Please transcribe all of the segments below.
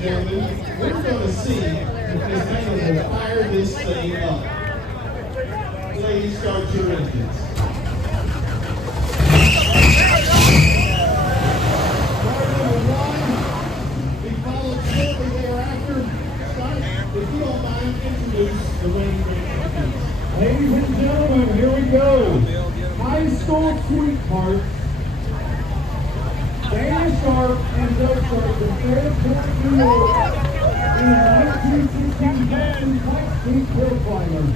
and gentlemen, we're going to see if this man will fire this thing up. Ladies, start your engines. Car number 1, we followed shortly thereafter. Scott, if you don't mind, introduce the reigning grand champions. Ladies and gentlemen, here we go. High school sweetheart. Dana Sharp and Bill Sharp, the Fairport, New York, in 1916 Jackson Pikes Peak Hill Climber.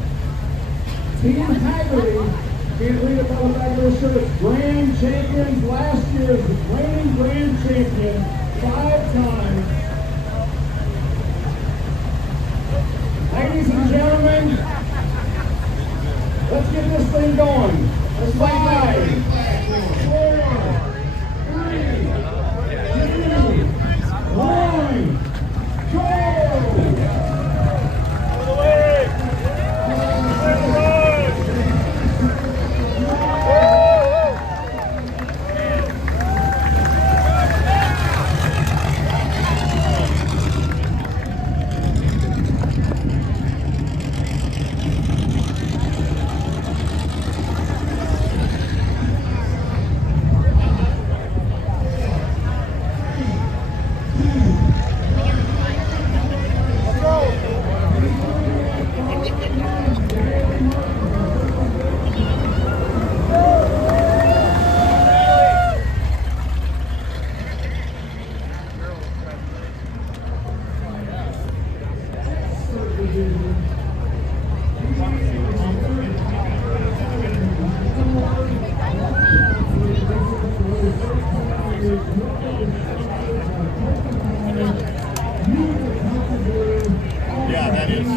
Team Haggerty, being lead by the back of their shirts, grand champions last year's reigning grand champion, 5 times. Ladies and gentlemen, let's get this thing going. Let's play 5, 4, 3, 2, 1, go! Yeah, that is.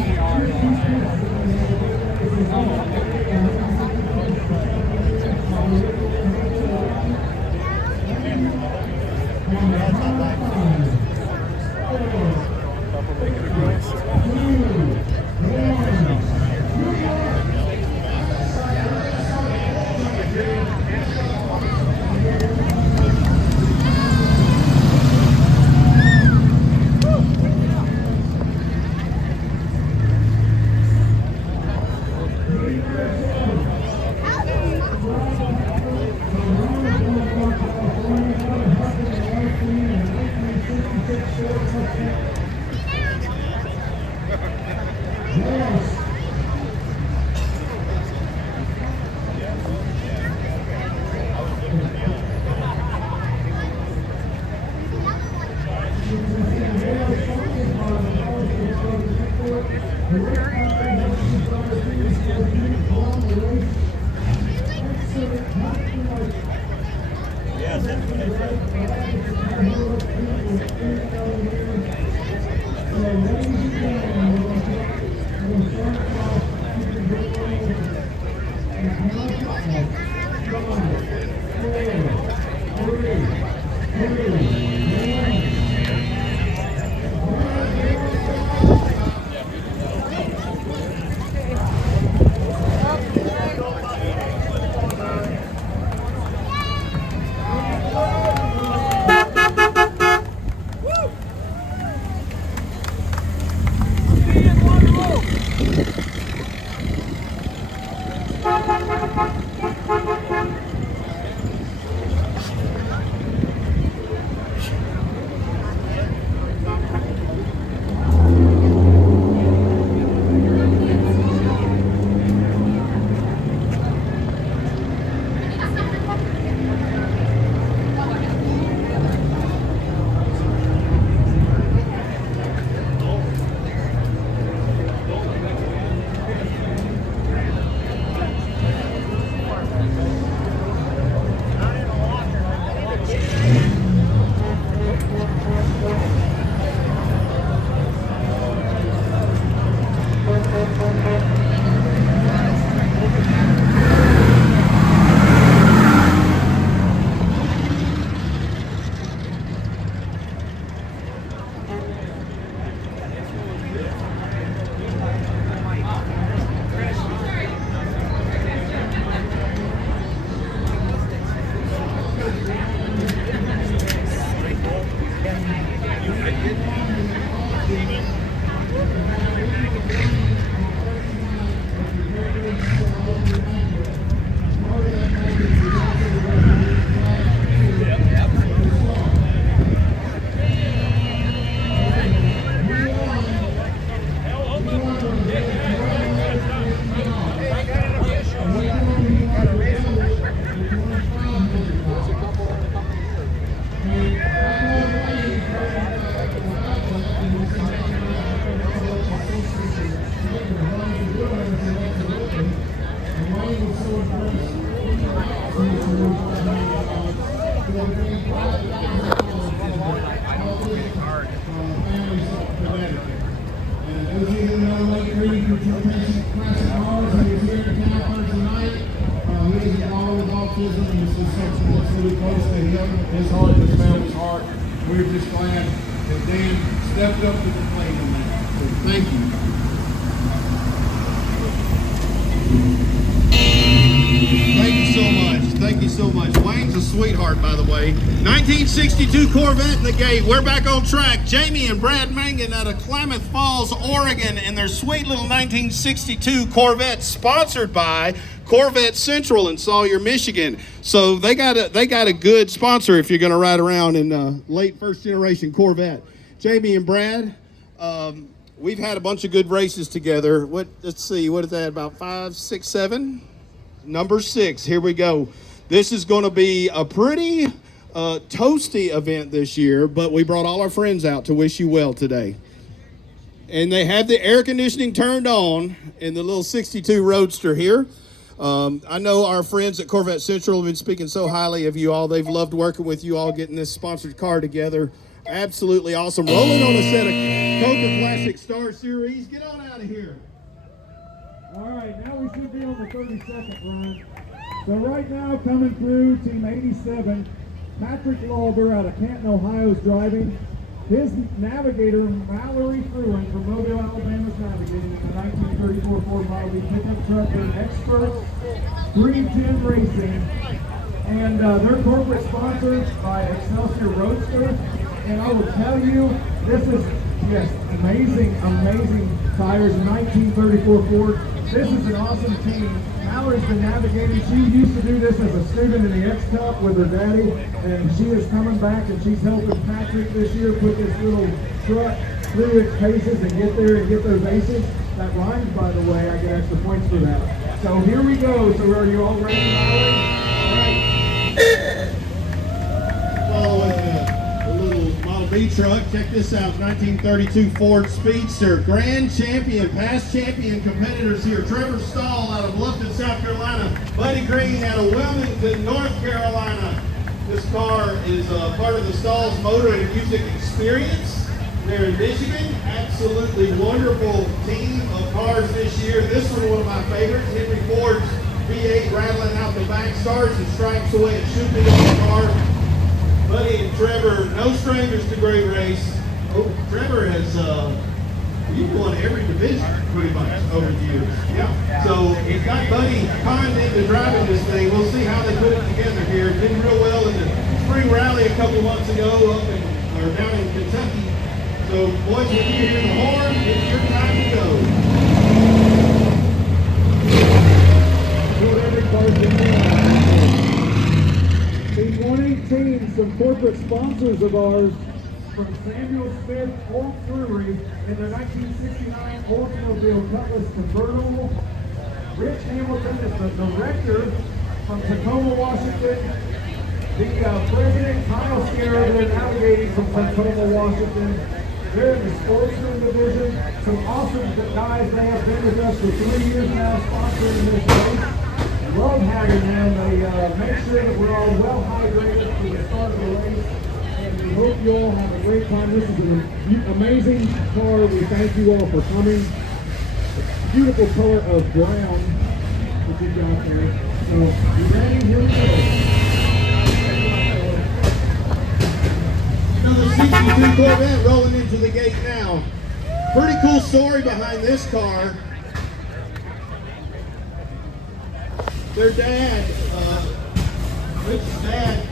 His heart and his family's heart. We're just glad that Dan stepped up to the plate on that. So thank you. Thank you so much. Thank you so much. Wayne's a sweetheart, by the way. 1962 Corvette in the gate. We're back on track. Jamie and Brad Mangan out of Klamath Falls, Oregon, and their sweet little 1962 Corvette, sponsored by Corvette Central in Sawyer, Michigan. So they got a good sponsor if you're going to ride around in late first generation Corvette. Jamie and Brad, we've had a bunch of good races together. Let's see, what is that? About 5, 6, 7? Number 6. Here we go. This is going to be a pretty toasty event this year, but we brought all our friends out to wish you well today. And they have the air conditioning turned on in the little 62 Roadster here. I know our friends at Corvette Central have been speaking so highly of you all. They've loved working with you all, getting this sponsored car together. Absolutely awesome. Rolling on a set of Coca Classic Star Series. Get on out of here. All right, now we should be on the 32nd run. So right now coming through, team 87, Patrick Lauber out of Canton, Ohio is driving. His navigator, Mallory Fruin from Mobile, Alabama, is navigating in the 1934 Ford Model B pickup truck. They're experts, 310 Racing, and they're corporate sponsored by Excelsior Roadster. And I will tell you, this is just amazing tires, 1934 Ford. This is an awesome team. Mallory's been navigating. She used to do this as a student in the X-Cup with her daddy, and she is coming back and she's helping Patrick this year put this little truck through its paces and get there and get those aces. That rhymes, by the way. I get extra points for that. So here we go. So are you all ready, Mallory? All right. Following the little Model B truck, check this out, 1932 Ford Speedster, grand champion, past champion competitors here. Trevor Stahl out of Bluffton, South Carolina. Buddy Green out of Wilmington, North Carolina. This car is part of the Stahl's Motor and Music Experience there in Michigan. Absolutely wonderful team of cars this year. This one of my favorites, Henry Ford's V8 rattling out the back, stars and stripes the way it should be on the car. Buddy and Trevor, no strangers to great race. Oh, Trevor has, you've won every division pretty much over the years. Yeah. So he's got Buddy conned into driving this thing. We'll see how they put it together here. It did real well in the spring rally a couple months ago down in Kentucky. So boys, when you hear the horn, it's your time to go. Team 118, some corporate sponsors of ours, from Samuel Smith Old Brewery in their 1969 Oldsmobile Cutlass convertible. Rich Hamilton is the director from Tacoma, Washington. The president, Kyle Scarra, they're navigating from Tacoma, Washington. They're in the sportsman division. Some awesome guys. They have been with us for 3 years now, sponsoring this race. Love having them. They make sure that we're all well hydrated for the start of the race. And we hope you all have a great time. This is an amazing car. We thank you all for coming. It's beautiful color of brown that you've got there. So, you ready? Here we go. Another 62 Corvette rolling into the gate now. Pretty cool story behind this car. Their dad, Rich's dad,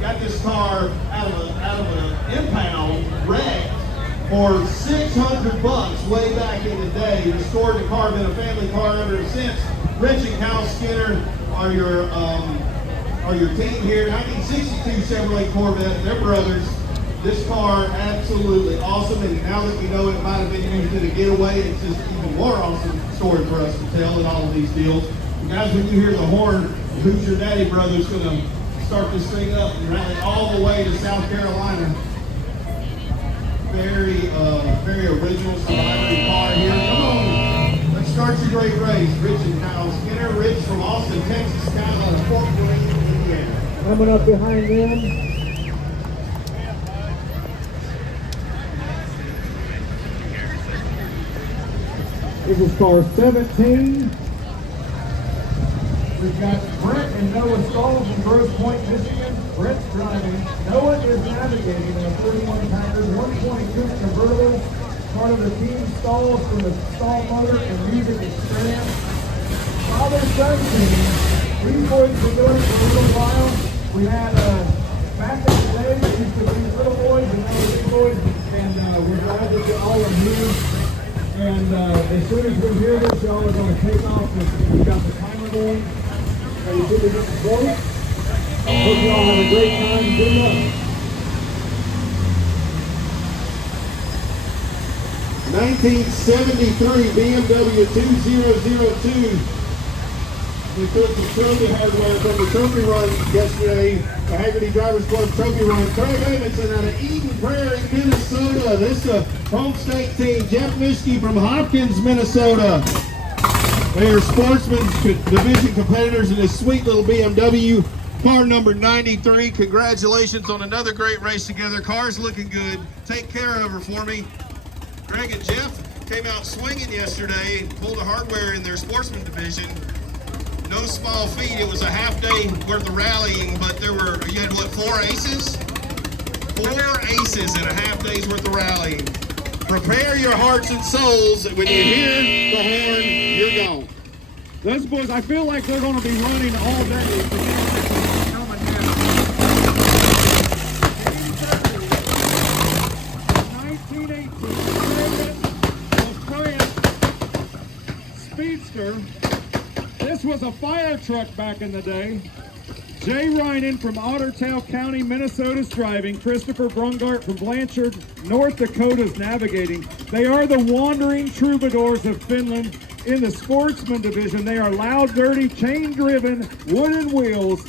got this car out of an impound, wrecked for $600 way back in the day. Restored the car, been a family car ever since. Rich and Cal Skinner are your team here. 1962 Chevrolet Corvette, they're brothers. This car, absolutely awesome, and now that we know it might have been used in a getaway, it's just even more awesome story for us to tell in all of these deals. And guys, when you hear the horn, Who's Your Daddy Brothers gonna start this thing up and rally all the way to South Carolina. Very original survival car here. Come on, let's start your great race. Rich and Kyle Skinner. Rich from Austin, Texas, Kyle out of Fort Wayne, Indiana. Coming up behind them. This is car 17. We've got Brett and Noah Stalls from Grosse Pointe, Michigan. Brett's driving. Noah is navigating in a 31 Packard 122 convertible. Part of the team Stalls from the Stall Mother and Music Experience. Father-son team. These boys have been doing it for a little while. We had back in the day, they used to be little boys and now they're big boys. And we're glad that you all are here. And as soon as we hear this, y'all are going to take off. We've got the timer going. Ready to get the vote? Hope you all have a great time. Good luck. 1973 BMW 2002. We took some trophy hardware from the trophy run yesterday, the Haggerty Drivers Club trophy run. Craig Davidson out of Eden Prairie, Minnesota. This is a home state team. Jeff Mischke from Hopkins, Minnesota. They are sportsmen division competitors in this sweet little BMW. Car number 93. Congratulations on another great race together. Car's looking good. Take care of her for me. Greg and Jeff came out swinging yesterday, pulled the hardware in their sportsman division. No small feat. It was a half day worth of rallying, but you had what, 4 aces? 4 aces in a half day's worth of rallying. Prepare your hearts and souls. When you hear the horn, you're gone. Those boys, I feel like they're going to be running all day. Coming down. 1918 Speedster. This was a fire truck back in the day. Jay Reinen from Ottertail County, Minnesota's driving. Christopher Brungart from Blanchard, North Dakota's navigating. They are the Wandering Troubadours of Finland in the sportsman division. They are loud, dirty, chain-driven, wooden wheels,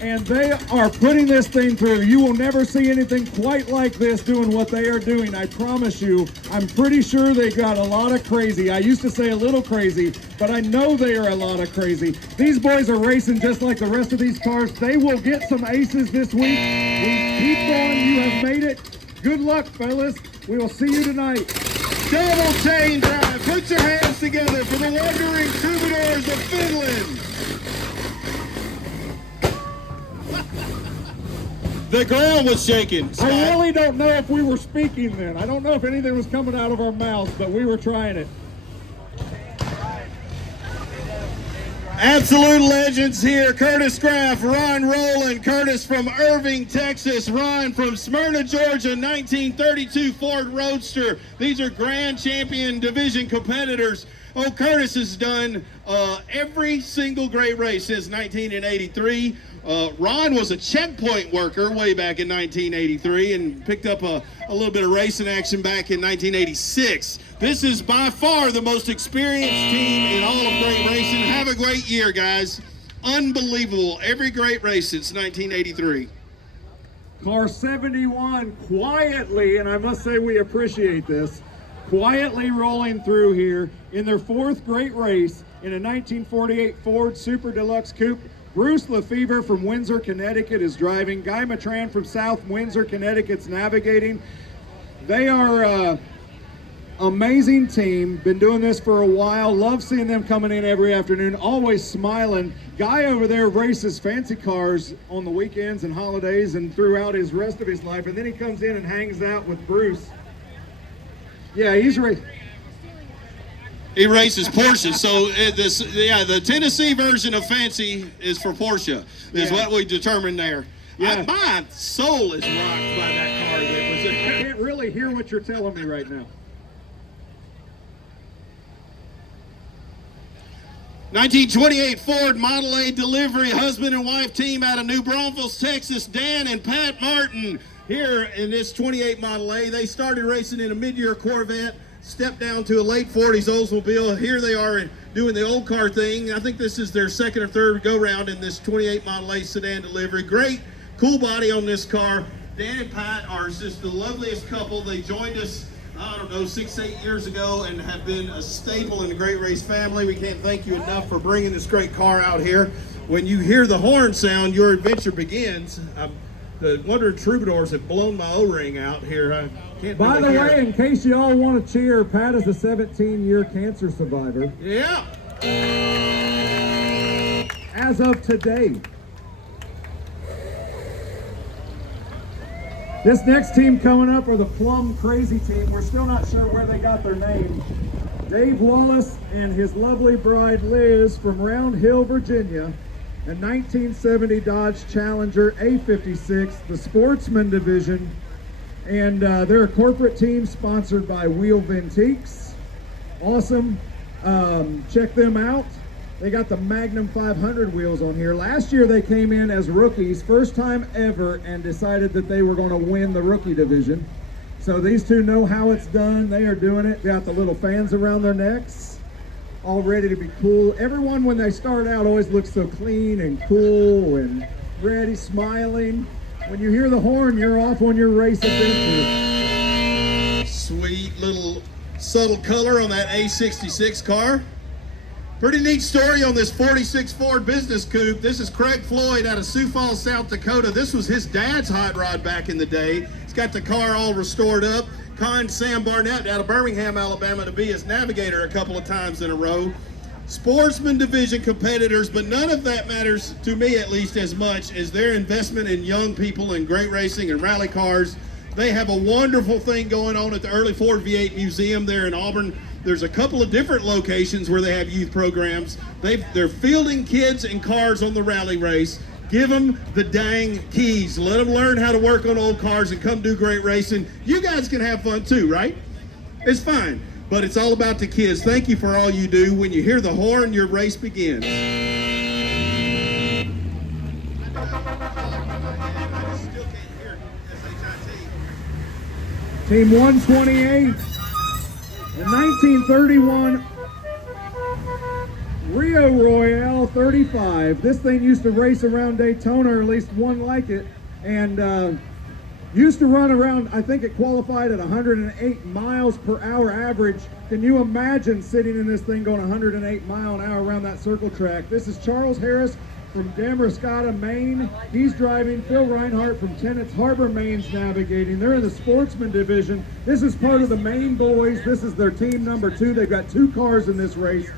and they are putting this thing through. You will never see anything quite like this doing what they are doing, I promise you. I'm pretty sure they got a lot of crazy. I used to say a little crazy, but I know they are a lot of crazy. These boys are racing just like the rest of these cars. They will get some aces this week. We keep going. You have made it. Good luck, fellas. We will see you tonight. Double chain drive. Put your hands together for the Wandering Troubadours of Finland. The ground was shaking. Scott. I really don't know if we were speaking then. I don't know if anything was coming out of our mouths, but we were trying it. Absolute legends here. Curtis Graff, Ron Rowland. Curtis from Irving, Texas. Ron from Smyrna, Georgia, 1932 Ford Roadster. These are Grand Champion Division competitors. Oh, Curtis has done every single great race since 1983. Ron was a checkpoint worker way back in 1983 and picked up a little bit of racing action back in 1986. This is by far the most experienced team in all of great racing. Have a great year, guys. Unbelievable. Every great race since 1983. Car 71 quietly, and I must say we appreciate this, quietly rolling through here in their 4th great race in a 1948 Ford Super Deluxe Coupe. Bruce Lefevre from Windsor, Connecticut is driving. Guy Matran from South Windsor, Connecticut's navigating. They are amazing team. Been doing this for a while. Love seeing them coming in every afternoon, always smiling. Guy over there races fancy cars on the weekends and holidays and throughout his rest of his life. And then he comes in and hangs out with Bruce. Yeah, he's racing. He races Porsche, so the Tennessee version of fancy is for Porsche, is what we determined there. Yeah. My soul is rocked by that car. That was I can't really really hear what you're telling me right now. 1928 Ford Model A delivery husband and wife team out of New Braunfels, Texas, Dan and Pat Martin. Here in this 28 Model A, they started racing in a mid-year Corvette, stepped down to a late 40s Oldsmobile. Here they are doing the old car thing. I think this is their second or third go-round in this 28 Model A sedan delivery. Great, cool body on this car. Dan and Pat are just the loveliest couple. They joined us, I don't know, 6-8 years ago and have been a staple in the Great Race family. We can't thank you enough for bringing this great car out here. When you hear the horn sound, your adventure begins. The Wonder Troubadours have blown my O-ring out here. I can't By really the hear way, it. in case you all want to cheer, Pat is a 17-year cancer survivor. Yeah. As of today. This next team coming up are the Plum Crazy team. We're still not sure where they got their name. Dave Wallace and his lovely bride Liz from Round Hill, Virginia, a 1970 Dodge Challenger A56, the Sportsman Division, and they're a corporate team sponsored by Wheel Vintiques. Awesome. Check them out. They got the Magnum 500 wheels on here. Last year they came in as rookies, first time ever, and decided that they were going to win the rookie division. So these two know how it's done. They are doing it. Got the little fans around their necks, all ready to be cool. Everyone, when they start out, always looks so clean and cool and ready, smiling. When you hear the horn, you're off on your race adventure. Sweet little subtle color on that A66 car. Pretty neat story on this 46 Ford Business Coupe. This is Craig Floyd out of Sioux Falls, South Dakota. This was his dad's hot rod back in the day. He's got the car all restored up. Conned Sam Barnett out of Birmingham, Alabama to be his navigator a couple of times in a row. Sportsman Division competitors, but none of that matters to me at least as much as their investment in young people in great racing and rally cars. They have a wonderful thing going on at the Early Ford V8 Museum there in Auburn. There's a couple of different locations where they have youth programs. They're fielding kids and cars on the rally race. Give them the dang keys. Let them learn how to work on old cars and come do great racing. You guys can have fun too, right? It's fine, but it's all about the kids. Thank you for all you do. When you hear the horn, your race begins. Team 128. The 1931 Rio Royale 35. This thing used to race around Daytona, or at least one like it, and used to run around, I think it qualified at 108 miles per hour average. Can you imagine sitting in this thing going 108 mile an hour around that circle track? This is Charles Harris from Damariscotta, Maine. He's driving. Phil Reinhardt from Tennant's Harbor, Maine's navigating. They're in the Sportsman Division. This is part of the Maine boys. This is their team number 2. They've got 2 cars in this race.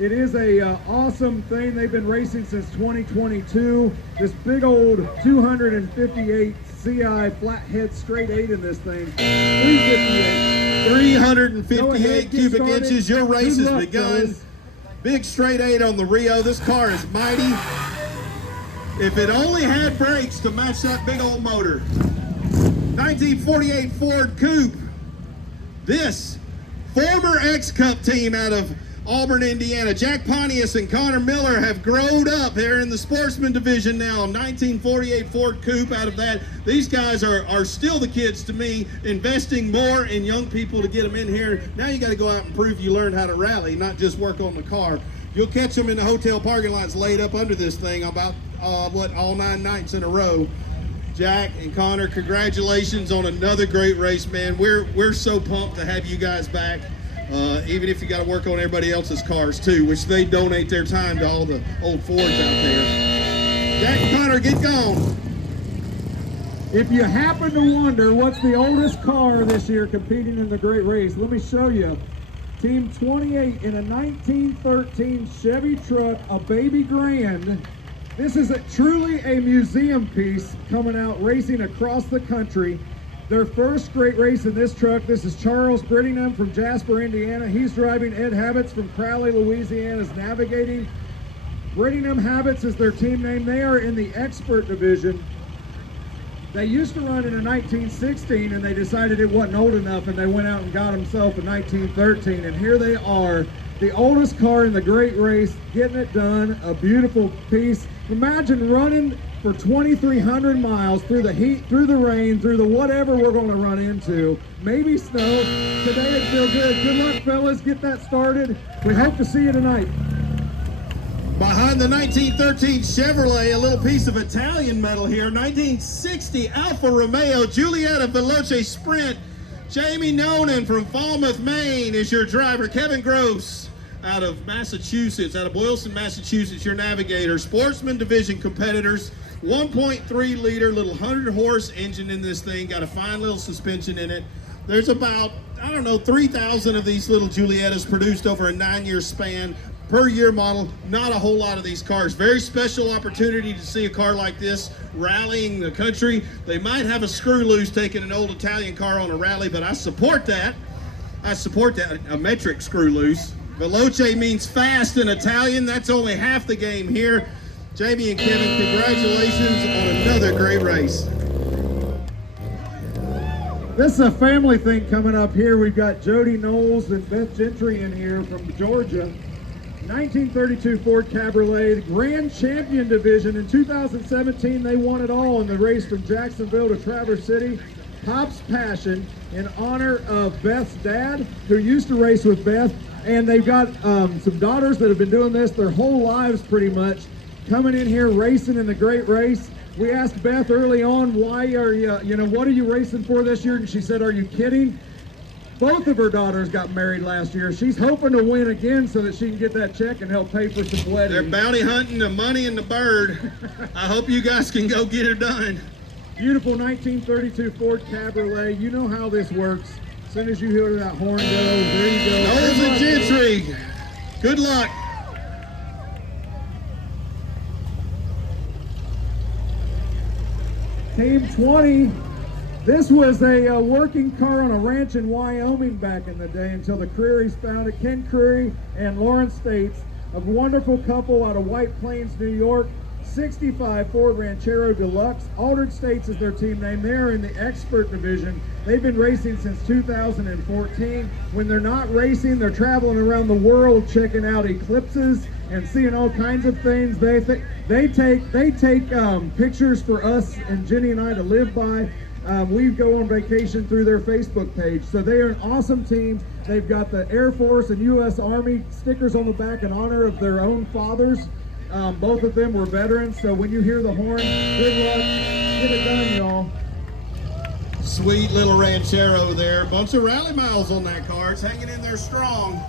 It is a awesome thing. They've been racing since 2022. This big old 258 CI flathead straight 8 in this thing. 358. 358 cubic started. inches. Your race Good has luck, begun. fellas. Big straight 8 on the Rio. This car is mighty. If it only had brakes to match that big old motor. 1948 Ford Coupe. This former X-Cup team out of Auburn, Indiana. Jack Pontius and Connor Miller have grown up. They're in the Sportsman Division now. 1948 Ford Coupe out of that. These guys are still the kids to me, investing more in young people to get them in here. Now you got to go out and prove you learned how to rally, not just work on the car. You'll catch them in the hotel parking lots laid up under this thing about, all 9 nights in a row. Jack and Connor, congratulations on another great race, man. We're so pumped to have you guys back. Even if you got to work on everybody else's cars too, which they donate their time to all the old Fords out there. Jack and Connor, get going. If you happen to wonder what's the oldest car this year competing in the great race, let me show you. Team 28 in a 1913 Chevy truck, a baby grand. This is truly a museum piece coming out racing across the country. Their first great race in this truck. This is Charles Brittingham from Jasper, Indiana. He's driving. Ed Habits from Crowley, Louisiana is navigating. Brittingham Habits is their team name. They are in the expert division. They used to run in a 1916 and they decided it wasn't old enough and they went out and got themselves a 1913, and here they are, the oldest car in the great race, getting it done, a beautiful piece. Imagine running for 2,300 miles through the heat, through the rain, through the whatever we're going to run into, maybe snow. Today it feels good. Good luck, fellas. Get that started. We hope to see you tonight. Behind the 1913 Chevrolet, a little piece of Italian metal here. 1960 Alfa Romeo Giulietta Veloce Sprint. Jamie Nolan from Falmouth, Maine is your driver. Kevin Gross out of Massachusetts, out of Boylston, Massachusetts, your navigator. Sportsman Division competitors. 1.3 liter, little 100 horse engine in this thing. Got a fine little suspension in it. There's about, I don't know, 3,000 of these little Giuliettas produced over a 9-year span. Per year model, not a whole lot of these cars. Very special opportunity to see a car like this rallying the country. They might have a screw loose taking an old Italian car on a rally, but I support that. I support that, a metric screw loose. Veloce means fast in Italian. That's only half the game here. Jamie and Kevin, congratulations on another great race. This is a family thing coming up here. We've got Jody Knowles and Beth Gentry in here from Georgia. 1932 Ford Cabriolet, Grand Champion Division. In 2017, they won it all in the race from Jacksonville to Traverse City. Pop's Passion in honor of Beth's dad, who used to race with Beth. And they've got some daughters that have been doing this their whole lives pretty much, coming in here racing in the great race. We asked Beth early on, why are you, what are you racing for this year? And she said, are you kidding? Both of her daughters got married last year. She's hoping to win again so that she can get that check and help pay for some weddings. They're bounty hunting the money and the bird. I hope you guys can go get her done. Beautiful 1932 Ford Cabriolet. You know how this works. As soon as you hear that horn go, there you go. Knowles and Gentry, good luck. Team 20. This was a working car on a ranch in Wyoming back in the day until the Crearys found it. Ken Creary and Lauren States, a wonderful couple out of White Plains, New York. 65 Ford Ranchero Deluxe. Altered States is their team name. They're in the expert division. They've been racing since 2014. When they're not racing, they're traveling around the world checking out eclipses and seeing all kinds of things. They take pictures for us and Jenny and I to live by. We go on vacation through their Facebook page. So they are an awesome team. They've got the Air Force and U.S. Army stickers on the back in honor of their own fathers. Both of them were veterans. So when you hear the horn, good luck. Get it done, y'all. Sweet little Ranchero there. Bunch of rally miles on that car. It's hanging in there strong.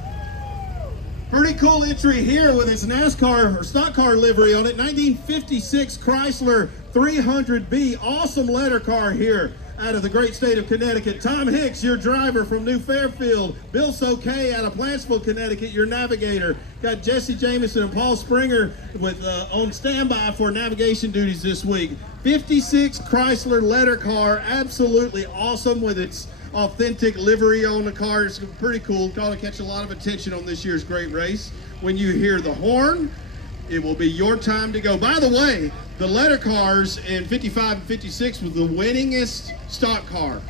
Pretty cool entry here with its NASCAR or stock car livery on it. 1956 Chrysler 300B. Awesome letter car here out of the great state of Connecticut. Tom Hicks, your driver from New Fairfield. Bill Soke out of Plantsville, Connecticut, your navigator. Got Jesse Jameson and Paul Springer with on standby for navigation duties this week. 56 Chrysler letter car, absolutely awesome with its authentic livery on the car. It's pretty cool. Going to catch a lot of attention on this year's great race. When you hear the horn, it will be your time to go. By the way, the letter cars in 55 and 56 was the winningest stock car.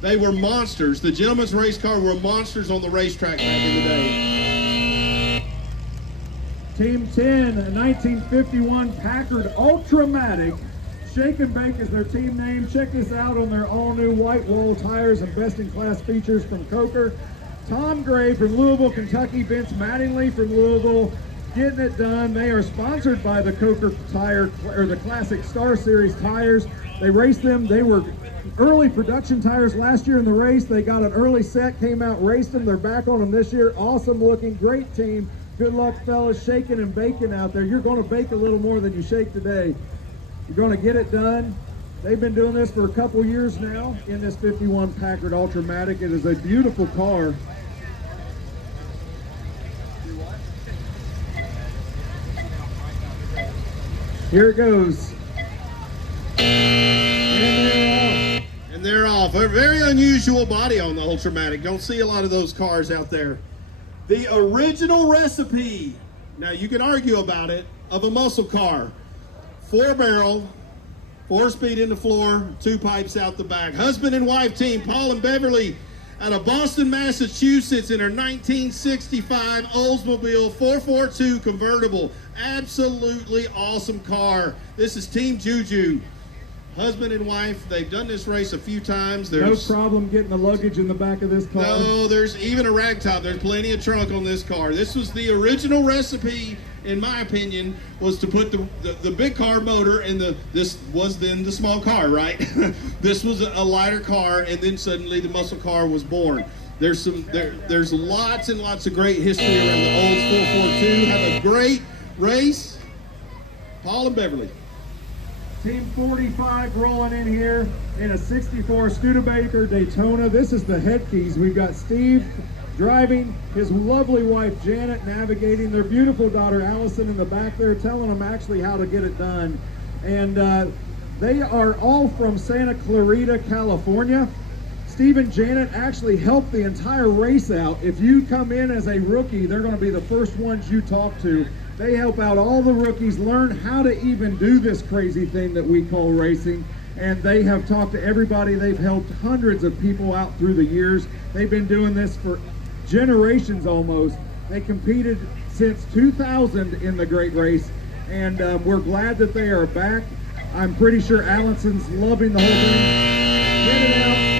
They were monsters. The gentleman's race car were monsters on the racetrack back in the day. Team 10, a 1951 Packard Ultramatic. Shake and Bake is their team name. Check this out on their all-new white wall tires and best-in-class features from Coker. Tom Gray from Louisville, Kentucky. Vince Mattingly from Louisville. Getting it done. They are sponsored by the Coker tire, or the Classic Star Series tires. They raced them. They were early production tires last year in the race. They got an early set, came out, raced them. They're back on them this year. Awesome looking, great team. Good luck, fellas, shaking and baking out there. You're going to bake a little more than you shake today. You're going to get it done. They've been doing this for a couple years now in this 51 Packard Ultramatic. It is a beautiful car. Here it goes. And they're off. A very unusual body on the Ultramatic. Don't see a lot of those cars out there. The original recipe, now you can argue about it, of a muscle car. 4-barrel, 4-speed in the floor, 2 pipes out the back. Husband and wife team, Paul and Beverly, out of Boston, Massachusetts, in her 1965 Oldsmobile 442 convertible. Absolutely awesome car. This is Team Juju. Husband and wife, they've done this race a few times. No problem getting the luggage in the back of this car. No, there's even a rag top. There's plenty of trunk on this car. This was the original recipe, in my opinion, was to put the big car motor in this was then the small car, right? This was a lighter car, and then suddenly the muscle car was born. There's lots and lots of great history around the Olds 442. Have a great race. Paul and Beverly. Team 45 rolling in here in a 64 Studebaker Daytona. This is the head keys. We've got Steve driving, his lovely wife Janet navigating, their beautiful daughter Allison in the back there, telling them actually how to get it done. And they are all from Santa Clarita, California. Steve and Janet actually helped the entire race out. If you come in as a rookie, they're going to be the first ones you talk to. They help out all the rookies learn how to even do this crazy thing that we call racing. And they have talked to everybody. They've helped hundreds of people out through the years. They've been doing this for generations almost. They competed since 2000 in the great race. And we're glad that they are back. I'm pretty sure Allison's loving the whole thing. Get it out.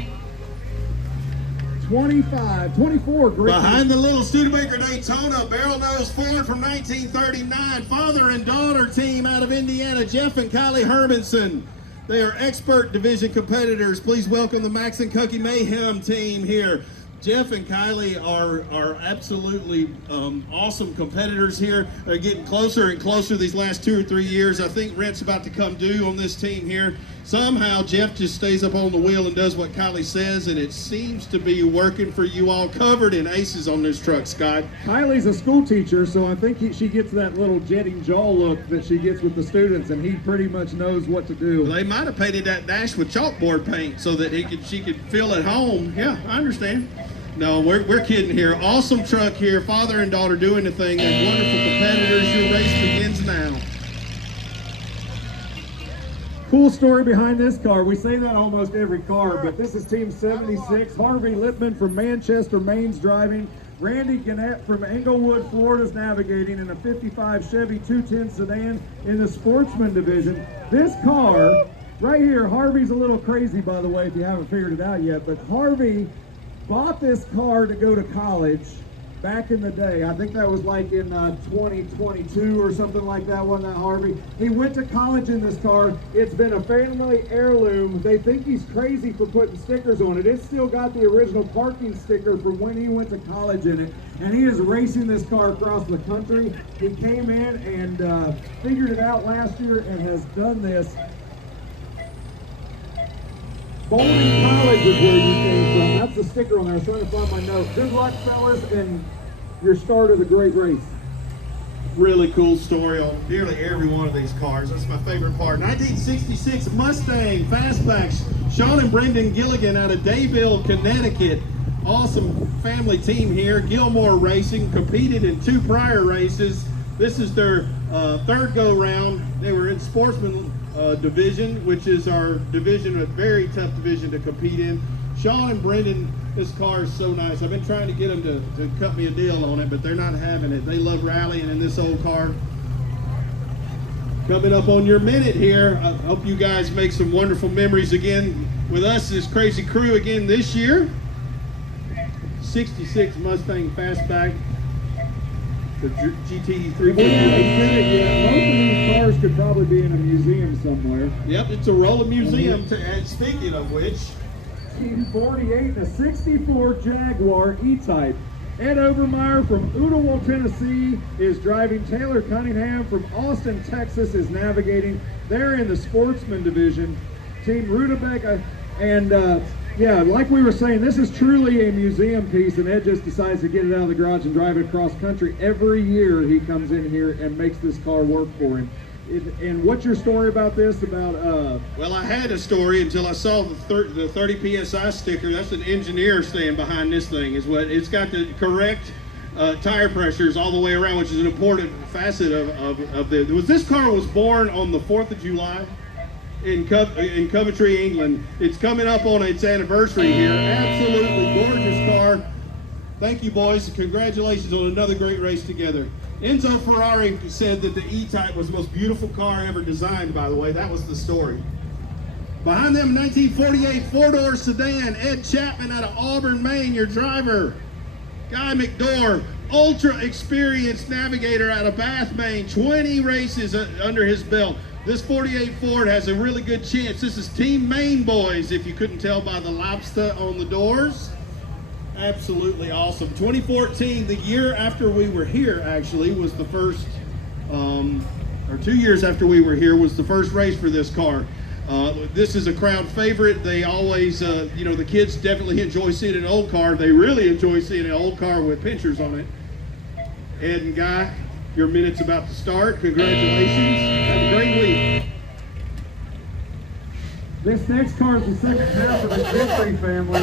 24, great. Behind the little Studebaker Daytona, barrel nose Ford from 1939, father and daughter team out of Indiana, Jeff and Kylie Hermanson. They are expert division competitors. Please welcome the Max and Cookie Mayhem team here. Jeff and Kylie are absolutely awesome competitors here. They're getting closer and closer these last 2 or 3 years. I think rent's about to come due on this team here. Somehow Jeff just stays up on the wheel and does what Kylie says, and it seems to be working for you all. Covered in aces on this truck, Scott. Kylie's a school teacher, so I think she gets that little jetting jaw look that she gets with the students, and he pretty much knows what to do. They might have painted that dash with chalkboard paint so that she could feel at home. Yeah, I understand. No, we're kidding here. Awesome truck here. Father and daughter doing the thing. They're wonderful competitors. Your race begins now. Cool story behind this car. We say that almost every car, but this is Team 76. Harvey Lippman from Manchester, Maine's driving. Randy Gannett from Englewood, Florida's navigating in a 55 Chevy 210 sedan in the Sportsman division. This car right here, Harvey's a little crazy, by the way, if you haven't figured it out yet, but Harvey bought this car to go to college back in the day. I think that was like in 2022 or something like that, wasn't that, Harvey? He went to college in this car. It's been a family heirloom. They think he's crazy for putting stickers on it. It's still got the original parking sticker from when he went to college in it. And he is racing this car across the country. He came in and figured it out last year and has done this. Bowling College is where you came from. That's the sticker on there. I was trying to find my note. Good luck, fellas, and your start of the great race. Really cool story on nearly every one of these cars. That's my favorite part. 1966 Mustang Fastback. Sean and Brendan Gilligan out of Dayville, Connecticut. Awesome family team here. Gilmore Racing competed in 2 prior races. This is their third go-round. They were in Sportsman division, which is our division, a very tough division to compete in. Sean and Brendan, this car is so nice. I've been trying to get them to cut me a deal on it, but they're not having it. They love rallying in this old car. Coming up on your minute here. I hope you guys make some wonderful memories again with us, this crazy crew again this year. 66 Mustang Fastback. The GT 350. Most of these cars could probably be in a museum somewhere. Yep, it's a rolling museum. And speaking of which, Team 48, the 64 Jaguar E-Type. Ed Overmeyer from Oodlewell, Tennessee is driving. Taylor Cunningham from Austin, Texas is navigating. They're in the Sportsman division. Team Rutabaga, and yeah, like we were saying, this is truly a museum piece, and Ed just decides to get it out of the garage and drive it cross country. Every year he comes in here and makes this car work for him. And what's your story about this? Well, I had a story until I saw the 30 PSI sticker. That's an engineer staying behind this thing. Is what it's got the correct tire pressures all the way around, which is an important facet of the. This car was born on the 4th of July. in Coventry, England. It's coming up on its anniversary here. Absolutely gorgeous car. Thank you, boys. Congratulations on another great race together. Enzo Ferrari said that the E-Type was the most beautiful car ever designed, by the way. That was the story. Behind them, 1948 four-door sedan, Ed Chapman out of Auburn, Maine, your driver. Guy McDore, ultra experienced navigator out of Bath, Maine, 20 races under his belt. This 48 Ford has a really good chance. This is Team Maine boys, if you couldn't tell by the lobster on the doors. Absolutely awesome. 2014, the year after we were here, actually, was the first, or 2 years after we were here, was the first race for this car. This is a crowd favorite. They always, you know, the kids definitely enjoy seeing an old car. They really enjoy seeing an old car with pictures on it. Ed and Guy, your minute's about to start. Congratulations. Have a great week. This next car is the second half of the Gentry family.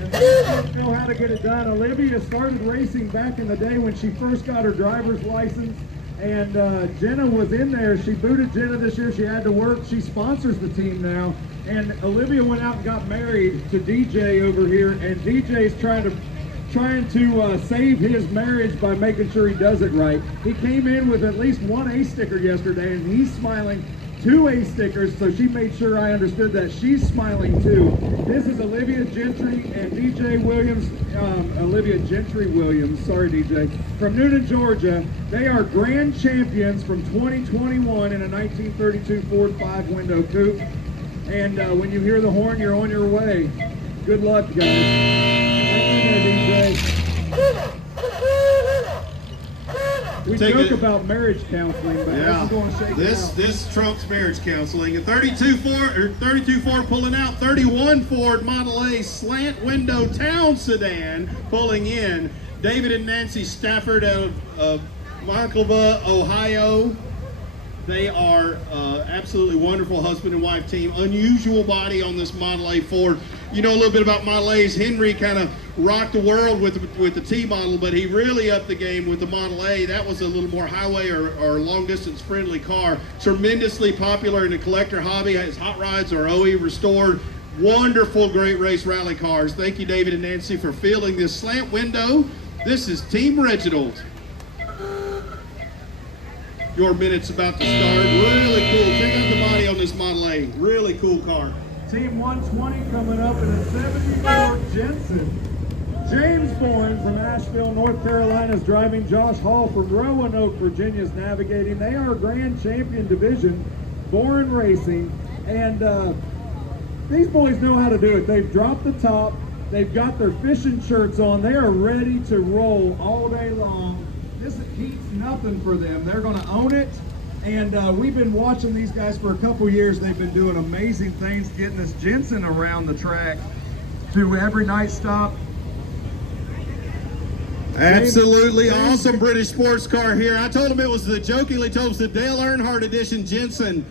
And they didn't know how to get it done. Olivia started racing back in the day when she first got her driver's license. And Jenna was in there. She booted Jenna this year. She had to work. She sponsors the team now. And Olivia went out and got married to DJ over here. And DJ's trying to save his marriage by making sure he does it right. He came in with at least one A sticker yesterday, and he's smiling. 2 A stickers, so she made sure I understood that she's smiling too. This is Olivia Gentry and DJ Williams, Olivia Gentry Williams, sorry DJ, from Newnan, Georgia. They are grand champions from 2021 in a 1932 Ford 5-window coupe. And when you hear the horn, you're on your way. Good luck, guys. Hang in there, DJ. We joke about marriage counseling, but this is going to shake it out. This trumps marriage counseling. A 32 Ford pulling out, 31 Ford Model A slant window town sedan pulling in. David and Nancy Stafford out of Monclova, Ohio. They are absolutely wonderful husband and wife team. Unusual body on this Model A Ford. You know a little bit about Model A's. Henry kind of rocked the world with the T model, but he really upped the game with the Model A. That was a little more highway or long distance friendly car. Tremendously popular in the collector hobby. His hot rods are OE restored. Wonderful, great race rally cars. Thank you, David and Nancy, for fielding this slant window. This is Team Reginald. Your minute's about to start. Really cool. Check out the body on this Model A. Really cool car. Team 120 coming up in a 74 Jensen. James Bourne from Asheville, North Carolina is driving. Josh Hall from Roanoke, Virginia is navigating. They are Grand Champion Division, Bourne Racing. And these boys know how to do it. They've dropped the top. They've got their fishing shirts on. They are ready to roll all day long. This heat's nothing for them. They're going to own it. And we've been watching these guys for a couple years. They've been doing amazing things, getting this Jensen around the track to every night stop. Absolutely awesome British sports car here. I told them it was jokingly told us the Dale Earnhardt edition Jensen.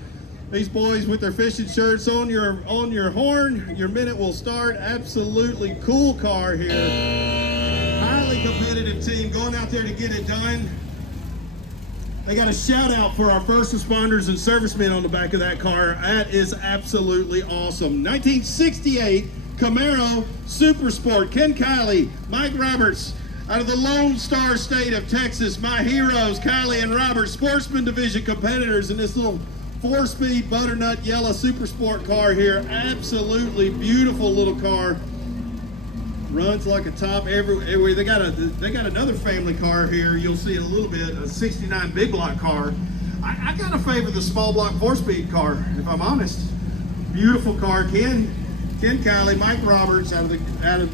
These boys with their fishing shirts on your horn. Your minute will start. Absolutely cool car here. Highly competitive team going out there to get it done. They got a shout out for our first responders and servicemen on the back of that car. That is absolutely awesome. 1968 Camaro Super Sport. Ken Kiley, Mike Roberts, out of the Lone Star State of Texas. My heroes, Kiley and Roberts, Sportsman Division competitors in this little 4-speed butternut yellow Super Sport car here. Absolutely beautiful little car. Runs like a top everywhere. They got another family car here. You'll see in a little bit, a 69 big block car. I gotta favor the small block 4-speed car, if I'm honest. Beautiful car. Ken Kiley, Mike Roberts out of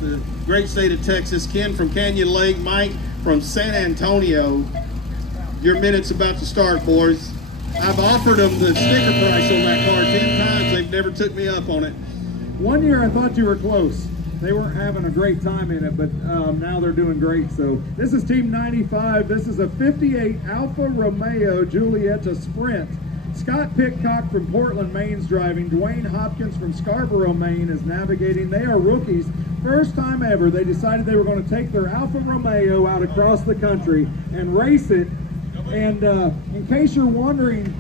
the great state of Texas. Ken from Canyon Lake, Mike from San Antonio. Your minute's about to start, boys. I've offered them the sticker price on that car 10 times. They've never took me up on it. One year I thought you were close. They weren't having a great time in it, but now they're doing great. So this is Team 95. This is a 58 Alfa Romeo Giulietta Sprint. Scott Pitcock from Portland, Maine's driving. Dwayne Hopkins from Scarborough, Maine is navigating. They are rookies. First time ever, they decided they were going to take their Alfa Romeo out across the country and race it. And in case you're wondering,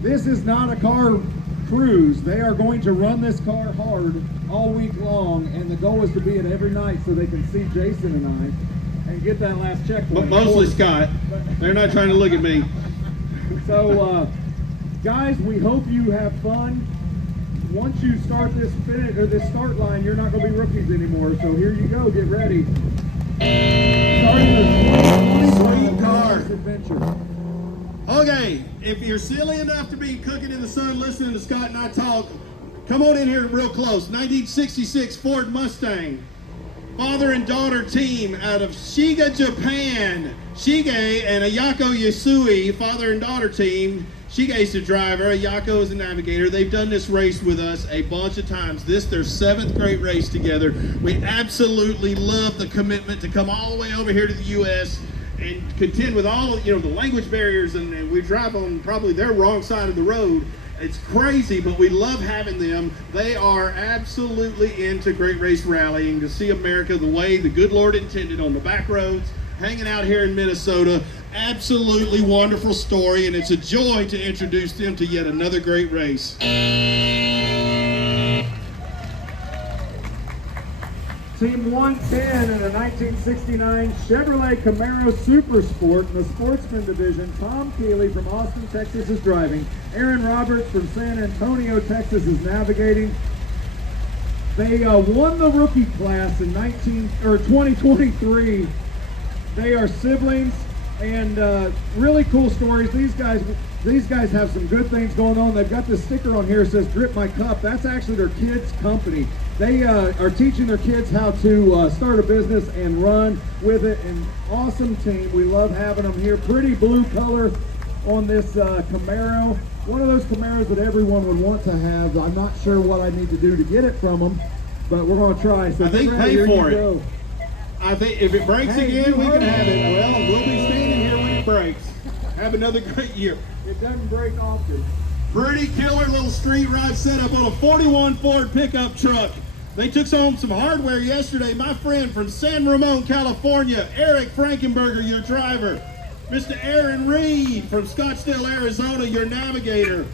this is not a car crews. They are going to run this car hard all week long, and the goal is to be at every night so they can see Jason and I and get that last checkpoint. But mostly Scott. They're not trying to look at me. So, guys, we hope you have fun. Once you start this start line, you're not going to be rookies anymore. So here you go. Get ready. Starting the 2023 Sweet car. adventure. Okay, if you're silly enough to be cooking in the sun listening to Scott and I talk, come on in here real close. 1966 Ford Mustang. Father and daughter team out of Shiga, Japan. Shige and Ayako Yasui, father and daughter team. Shige's the driver, Ayako is the navigator. They've done this race with us a bunch of times. This their 7th great race together. We absolutely love the commitment to come all the way over here to the U.S. and contend with all of, the language barriers, and we drive on probably their wrong side of the road. It's crazy, but we love having them. They are absolutely into great race rallying, to see America the way the good Lord intended on the back roads, hanging out here in Minnesota. Absolutely wonderful story, and it's a joy to introduce them to yet another great race. Team 110 in a 1969 Chevrolet Camaro Super Sport in the Sportsman Division. Tom Keeley from Austin, Texas is driving. Aaron Roberts from San Antonio, Texas is navigating. They won the rookie class in 2023. They are siblings, and really cool stories. These guys have some good things going on. They've got this sticker on here that says "Drip My Cup." That's actually their kids' company. They are teaching their kids how to start a business and run with it. An awesome team. We love having them here. Pretty blue color on this Camaro. One of those Camaros that everyone would want to have. I'm not sure what I need to do to get it from them, but we're going to try. So I think Brad, pay here for you it. go. I think if it breaks again, we can have it. Well, we'll be standing here when it breaks. Have another great year. It doesn't break often. Pretty killer little street ride setup on a 41 Ford pickup truck. They took home some hardware yesterday. My friend from San Ramon, California, Eric Frankenberger, your driver. Mr. Aaron Reed from Scottsdale, Arizona, your navigator.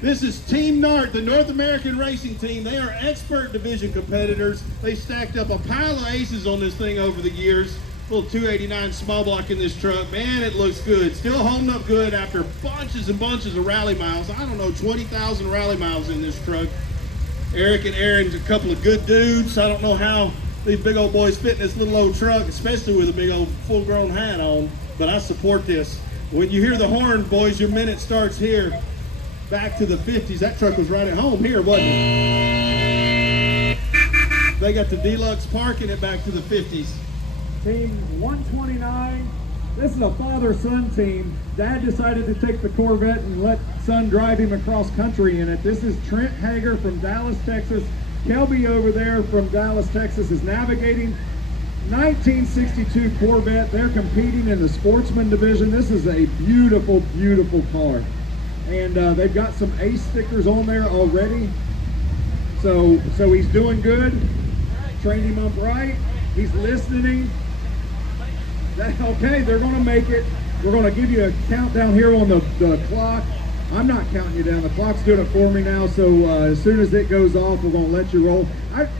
This is Team NART, the North American Racing Team. They are expert division competitors. They stacked up a pile of aces on this thing over the years. Little 289 small block in this truck. Man, it looks good. Still holding up good after bunches and bunches of rally miles. I don't know, 20,000 rally miles in this truck. Eric and Aaron's a couple of good dudes. I don't know how these big old boys fit in this little old truck, especially with a big old full-grown hat on, but I support this. When you hear the horn, boys, your minute starts here. Back to the 50s. That truck was right at home here, wasn't it? They got the deluxe parking it back to the 50s. Team 129. This is a father-son team. Dad decided to take the Corvette and let son drive him across country in it. This is Trent Hager from Dallas, Texas. Kelby over there from Dallas, Texas is navigating. 1962 Corvette. They're competing in the Sportsman Division. This is a beautiful, beautiful car. And they've got some ace stickers on there already. So he's doing good. Trained him up right. He's listening. Okay, they're going to make it. We're going to give you a countdown here on the clock. I'm not counting you down. The clock's doing it for me now. So as soon as it goes off, we're going to let you roll.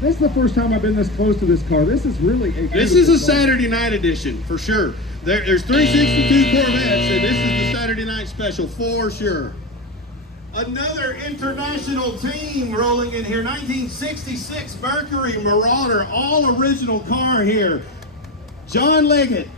This is the first time I've been this close to this car. This is really a This is a car. Saturday night edition for sure. There's 362 Corvettes, and this is the Saturday night special for sure. Another international team rolling in here. 1966 Mercury Marauder, all original car here. John Leggett,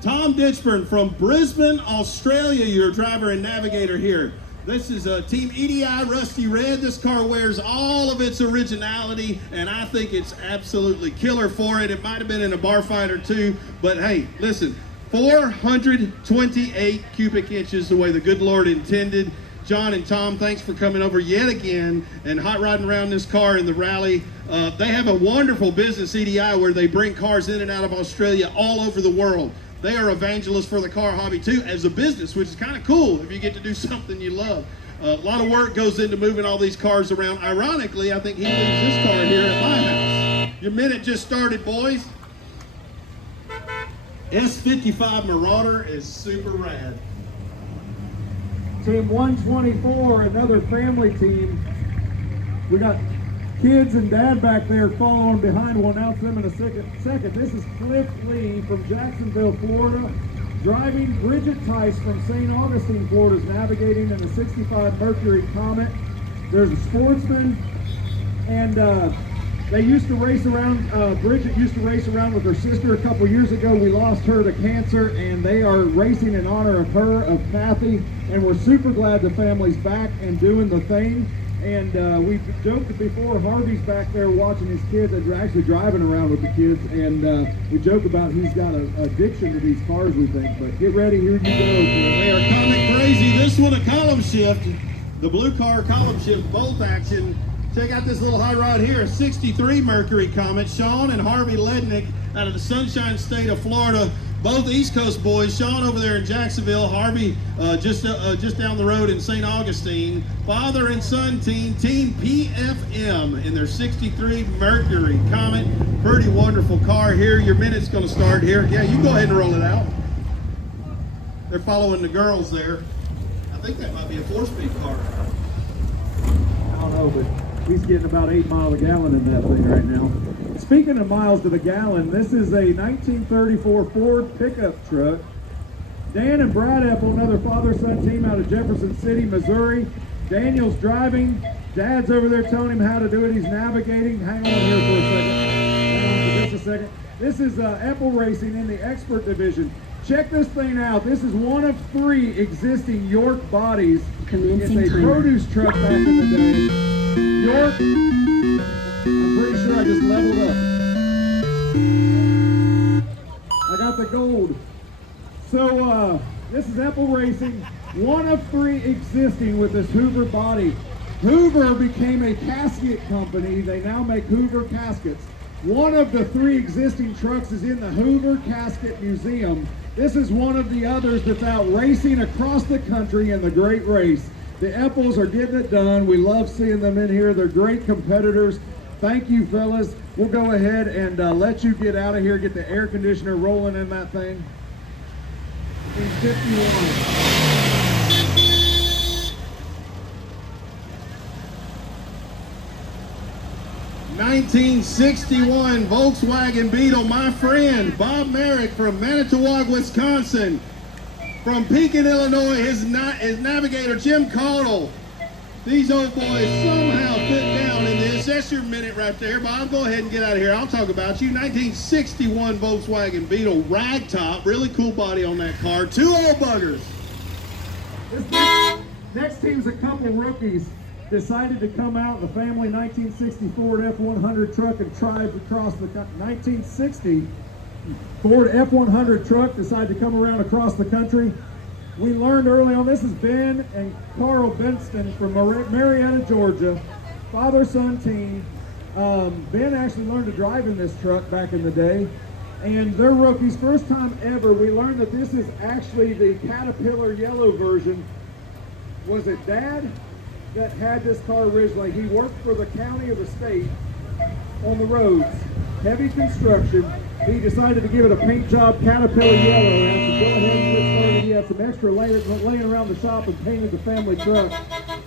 Tom Ditchburn from Brisbane, Australia, your driver and navigator here. This is Team EDI Rusty Red. This car wears all of its originality, and I think it's absolutely killer for it. It might have been in a bar fight or two, but hey, listen, 428 cubic inches the way the good Lord intended. John and Tom, thanks for coming over yet again and hot rodding around this car in the rally. They have a wonderful business, EDI, where they bring cars in and out of Australia all over the world. They are evangelists for the car hobby too as a business, which is kind of cool if you get to do something you love. A lot of work goes into moving all these cars around. Ironically, I think he leaves this car here at my house. Your minute just started, boys. S55 Marauder is super rad. Team 124, another family team. We got kids and dad back there following behind. We'll announce them in a second. This is Cliff Lee from Jacksonville, Florida, driving Bridget Tice from St. Augustine, Florida, is navigating in a 65 Mercury Comet. There's a sportsman, and they used to race around. Bridget used to race around with her sister a couple years ago. We lost her to cancer, and they are racing in honor of her, of Kathy, and we're super glad the family's back and doing the thing. And we joked before, Harvey's back there watching his kids, and actually driving around with the kids, and we joke about he's got an addiction to these cars, we think. But get ready, here you go. They are coming crazy. This one a column shift. The blue car column shift bolt action. Check out this little hot rod here, a 63 Mercury Comet. Sean and Harvey Lednick out of the Sunshine State of Florida. Both East Coast boys. Sean over there in Jacksonville. Harvey just down the road in St. Augustine. Father and son team, Team PFM in their 63 Mercury Comet. Pretty wonderful car here. Your minute's going to start here. Yeah, you go ahead and roll it out. They're following the girls there. I think that might be a 4-speed car. I don't know, but he's getting about 8 miles a gallon in that thing right now. Speaking of miles to the gallon, this is a 1934 Ford pickup truck. Dan and Brad Apple, another father-son team out of Jefferson City, Missouri. Daniel's driving. Dad's over there telling him how to do it. He's navigating. Hang on here for a second. Hang on for just a second. This is Apple Racing in the Expert Division. Check this thing out. This is one of 3 existing York bodies. It's a produce truck back in the day. York, I'm pretty sure I just leveled up. I got the gold. So this is Apple Racing, one of 3 existing with this Hoover body. Hoover became a casket company. They now make Hoover caskets. One of the 3 existing trucks is in the Hoover Casket Museum. This is one of the others that's out racing across the country in the Great Race. The Apples are getting it done. We love seeing them in here. They're great competitors. Thank you, fellas. We'll go ahead and let you get out of here, get the air conditioner rolling in that thing. In 51. 1961 Volkswagen Beetle, my friend Bob Merrick from Manitowoc, Wisconsin. From Pekin, Illinois, his navigator Jim Caudle. These old boys somehow fit down in this. That's your minute right there, Bob. Go ahead and get out of here. I'll talk about you. 1961 Volkswagen Beetle, ragtop, really cool body on that car. 2 old buggers. This next team's a couple rookies. Decided to come out in the family 1960 Ford F100 truck and drive across the 1960 Ford F100 truck, decided to come around across the country. We learned early on, this is Ben and Carl Benston from Marietta, Georgia, father-son team. Ben actually learned to drive in this truck back in the day, and they're rookies. First time ever, we learned that this is actually the Caterpillar yellow version. Was it Dad that had this car originally? He worked for the county of the state on the roads, heavy construction. He decided to give it a paint job, Caterpillar yellow, and to go ahead and get started. He had some extra layers laying around the shop and painted the family truck.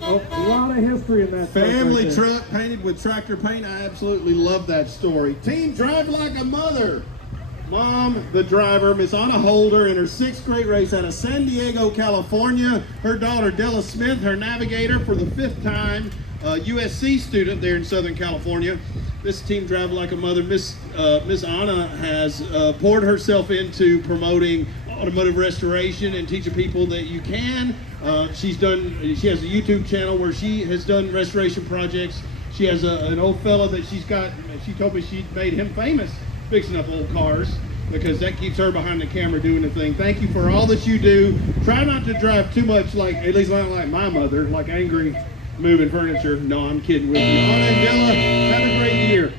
A lot of history in that family truck painted with tractor paint. I absolutely love that story. Team Drive Like a Mother. Mom, the driver, Miss Anna Holder, in her 6th grade race out of San Diego, California. Her daughter, Della Smith, her navigator for the 5th time, USC student there in Southern California. This Team Drive Like a Mother. Miss Anna has poured herself into promoting automotive restoration and teaching people that you can. She has a YouTube channel where she has done restoration projects. She has an old fella that she told me she made him famous fixing up old cars, because that keeps her behind the camera doing the thing. Thank you for all that you do. Try not to drive too much at least not like my mother, like angry moving furniture. No, I'm kidding with you. Anna and Della, have a great year.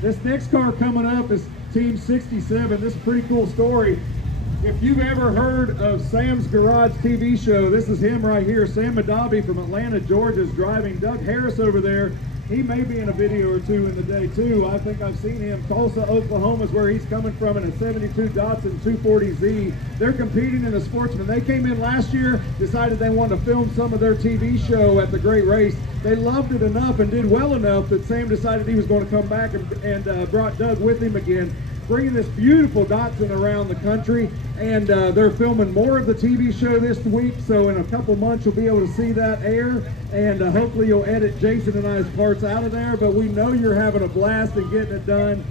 This next car coming up is Team 67. This is a pretty cool story. If you've ever heard of Sam's Garage TV show, this is him right here. Sam Madabi from Atlanta, Georgia is driving. Doug Harris over there He may be in a video or two in the day too. I think I've seen him. Tulsa, Oklahoma is where he's coming from in a 72 Datsun 240Z. They're competing in the Sportsman. They came in last year, decided they wanted to film some of their TV show at the Great Race. They loved it enough and did well enough that Sam decided he was going to come back and brought Doug with him again, bringing this beautiful Datsun around the country. And they're filming more of the TV show this week, so in a couple months you'll be able to see that air, and hopefully you'll edit Jason and I's parts out of there, but we know you're having a blast and getting it done.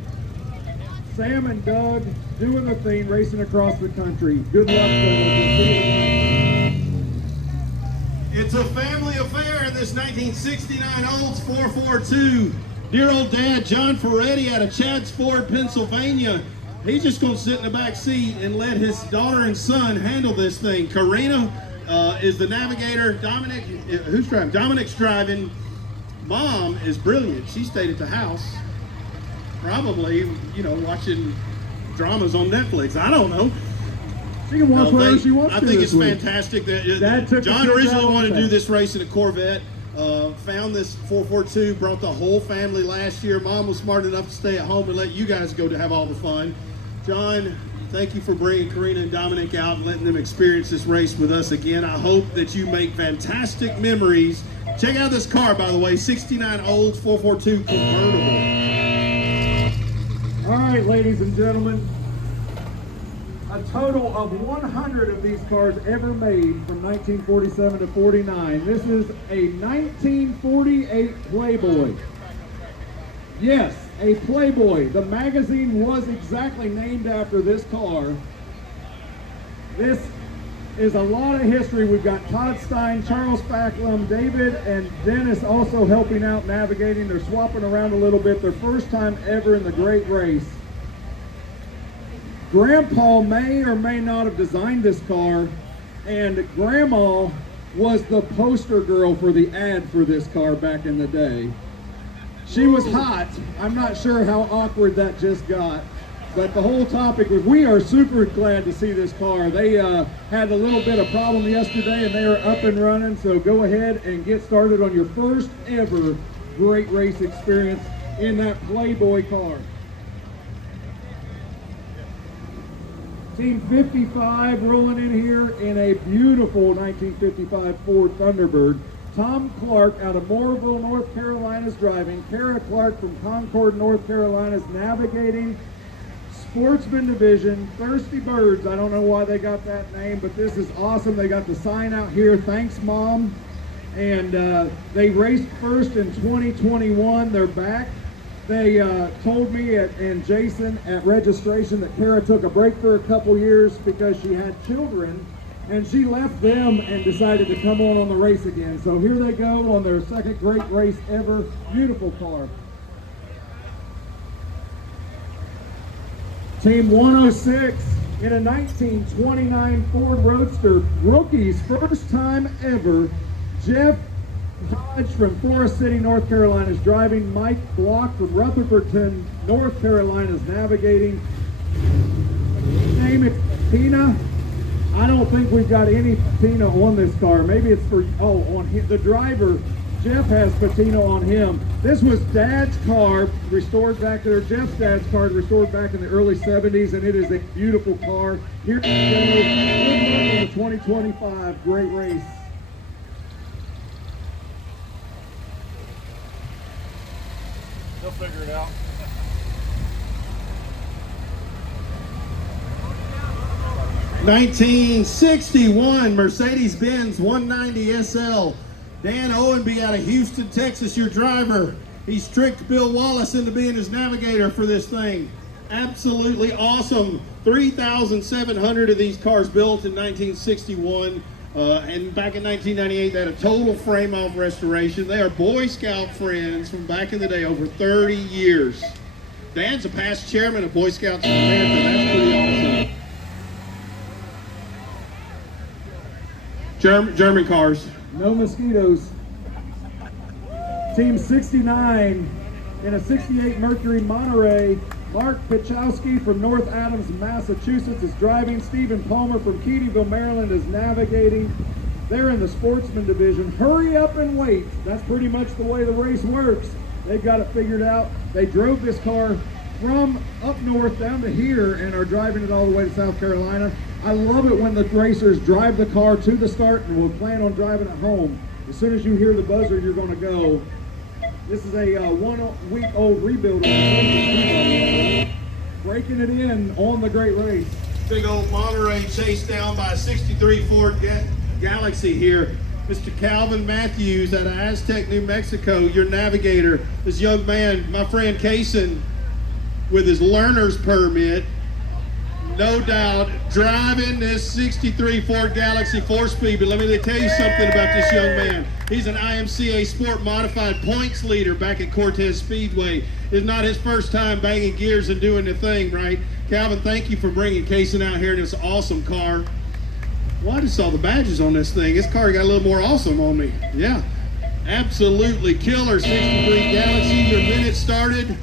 Sam and Doug doing the thing, racing across the country. Good luck, fellas. We'll see you tonight. It's a family affair in this 1969 Olds 442. Dear old dad, John Ferretti out of Chadds Ford, Pennsylvania. He's just going to sit in the back seat and let his daughter and son handle this thing. Karina is the navigator. Dominic, who's driving? Dominic's driving. Mom is brilliant. She stayed at the house, probably, you know, watching dramas on Netflix. I don't know. She can watch whatever she wants to. I think it's this week. fantastic that Dad took John the kids originally out wanted to on do that. this race in a Corvette. Found this 442, brought the whole family last year. Mom was smart enough to stay at home and let you guys go to have all the fun. John, thank you for bringing Karina and Dominic out and letting them experience this race with us again. I hope that you make fantastic memories. Check out this car, by the way, 69 Olds 442 convertible. All right, ladies and gentlemen, a total of 100 of these cars ever made from 1947 to 49. This is a 1948 Playboy. Yes, a Playboy. The magazine was exactly named after this car. This is a lot of history. We've got Todd Stein, Charles Facklum, David, and Dennis also helping out navigating. They're swapping around a little bit. Their first time ever in the Great Race. Grandpa may or may not have designed this car, and Grandma was the poster girl for the ad for this car back in the day. She was hot. I'm not sure how awkward that just got, but the whole topic was, we are super glad to see this car. They had a little bit of problem yesterday and they are up and running, so go ahead and get started on your first ever Great Race experience in that Playboy car. Team 55 rolling in here in a beautiful 1955 Ford Thunderbird. Tom Clark out of Moorville, North Carolina is driving. Kara Clark from Concord, North Carolina is navigating. Sportsman Division, Thirsty Birds. I don't know why they got that name, but this is awesome. They got the sign out here, thanks Mom. And they raced first in 2021. They're back. They told me and Jason at registration that Kara took a break for a couple years because she had children, and she left them and decided to come on the race again. So here they go on their second Great Race ever. Beautiful car. Team 106 in a 1929 Ford Roadster, rookies, first time ever. Jeff Hodge from Forest City, North Carolina is driving. Mike Block from Rutherfordton, North Carolina is navigating. Name is Patina. I don't think we've got any patina on this car. Maybe it's for, on him, the driver. Jeff has patina on him. This was Dad's car, restored back there. Jeff's dad's car, restored back in the early 70s, and it is a beautiful car. Here we go. Good luck on the 2025 Great Race. They'll figure it out. '61 Mercedes-Benz 190 SL. Dan Owenby out of Houston, Texas, your driver. He's tricked Bill Wallace into being his navigator for this thing. Absolutely awesome. 3,700 of these cars built in 1961. And back in 1998, they had a total frame-off restoration. They are Boy Scout friends from back in the day, over 30 years. Dan's a past chairman of Boy Scouts of America. That's pretty awesome. German cars. No mosquitoes. Team 69 in a 68 Mercury Monterey. Mark Pichowski from North Adams, Massachusetts is driving. Stephen Palmer from Keatyville, Maryland is navigating. They're in the Sportsman Division. Hurry up and wait. That's pretty much the way the race works. They've got it figured out. They drove this car from up north down to here and are driving it all the way to South Carolina. I love it when the racers drive the car to the start and will plan on driving it home. As soon as you hear the buzzer, you're going to go. This is a 1 week old rebuild. Breaking it in on the great race. Big old Monterey chased down by a 63 Ford Galaxy here. Mr. Calvin Matthews out of Aztec, New Mexico, your navigator. This young man, my friend Kaysen, with his learner's permit, no doubt, driving this 63 Ford Galaxy 4-speed. But let me tell you something about this young man. He's an IMCA Sport Modified points leader back at Cortez Speedway. It's not his first time banging gears and doing the thing, right? Calvin, thank you for bringing Kaysen out here in this awesome car. Well, I just saw the badges on this thing. This car got a little more awesome on me. Yeah, absolutely killer 63 Galaxy. Your minute started.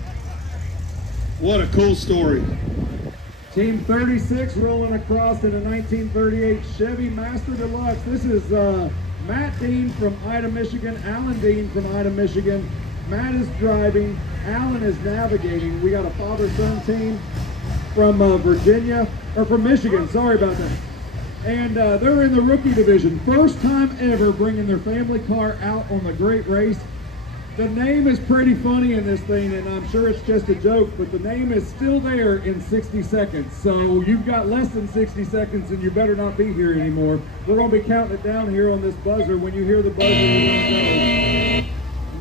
What a cool story. Team 36 rolling across in a 1938 Chevy Master Deluxe. This is Matt Dean from Ida, Michigan, Alan Dean from Ida, Michigan. Matt is driving, Alan is navigating. We got a father-son team from Virginia, or from Michigan, sorry about that. And they're in the rookie division. First time ever bringing their family car out on the great race. The name is pretty funny in this thing, and I'm sure it's just a joke, but the name is still there in 60 seconds. So you've got less than 60 seconds, and you better not be here anymore. We're going to be counting it down here on this buzzer. When you hear the buzzer, you're going to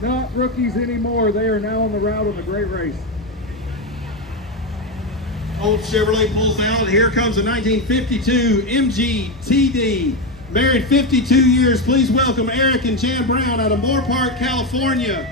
go. Not rookies anymore. They are now on the route of the great race. Old Chevrolet pulls out. Here comes a 1952 MG TD. Married 52 years. Please welcome Eric and Jan Brown out of Moore Park, California.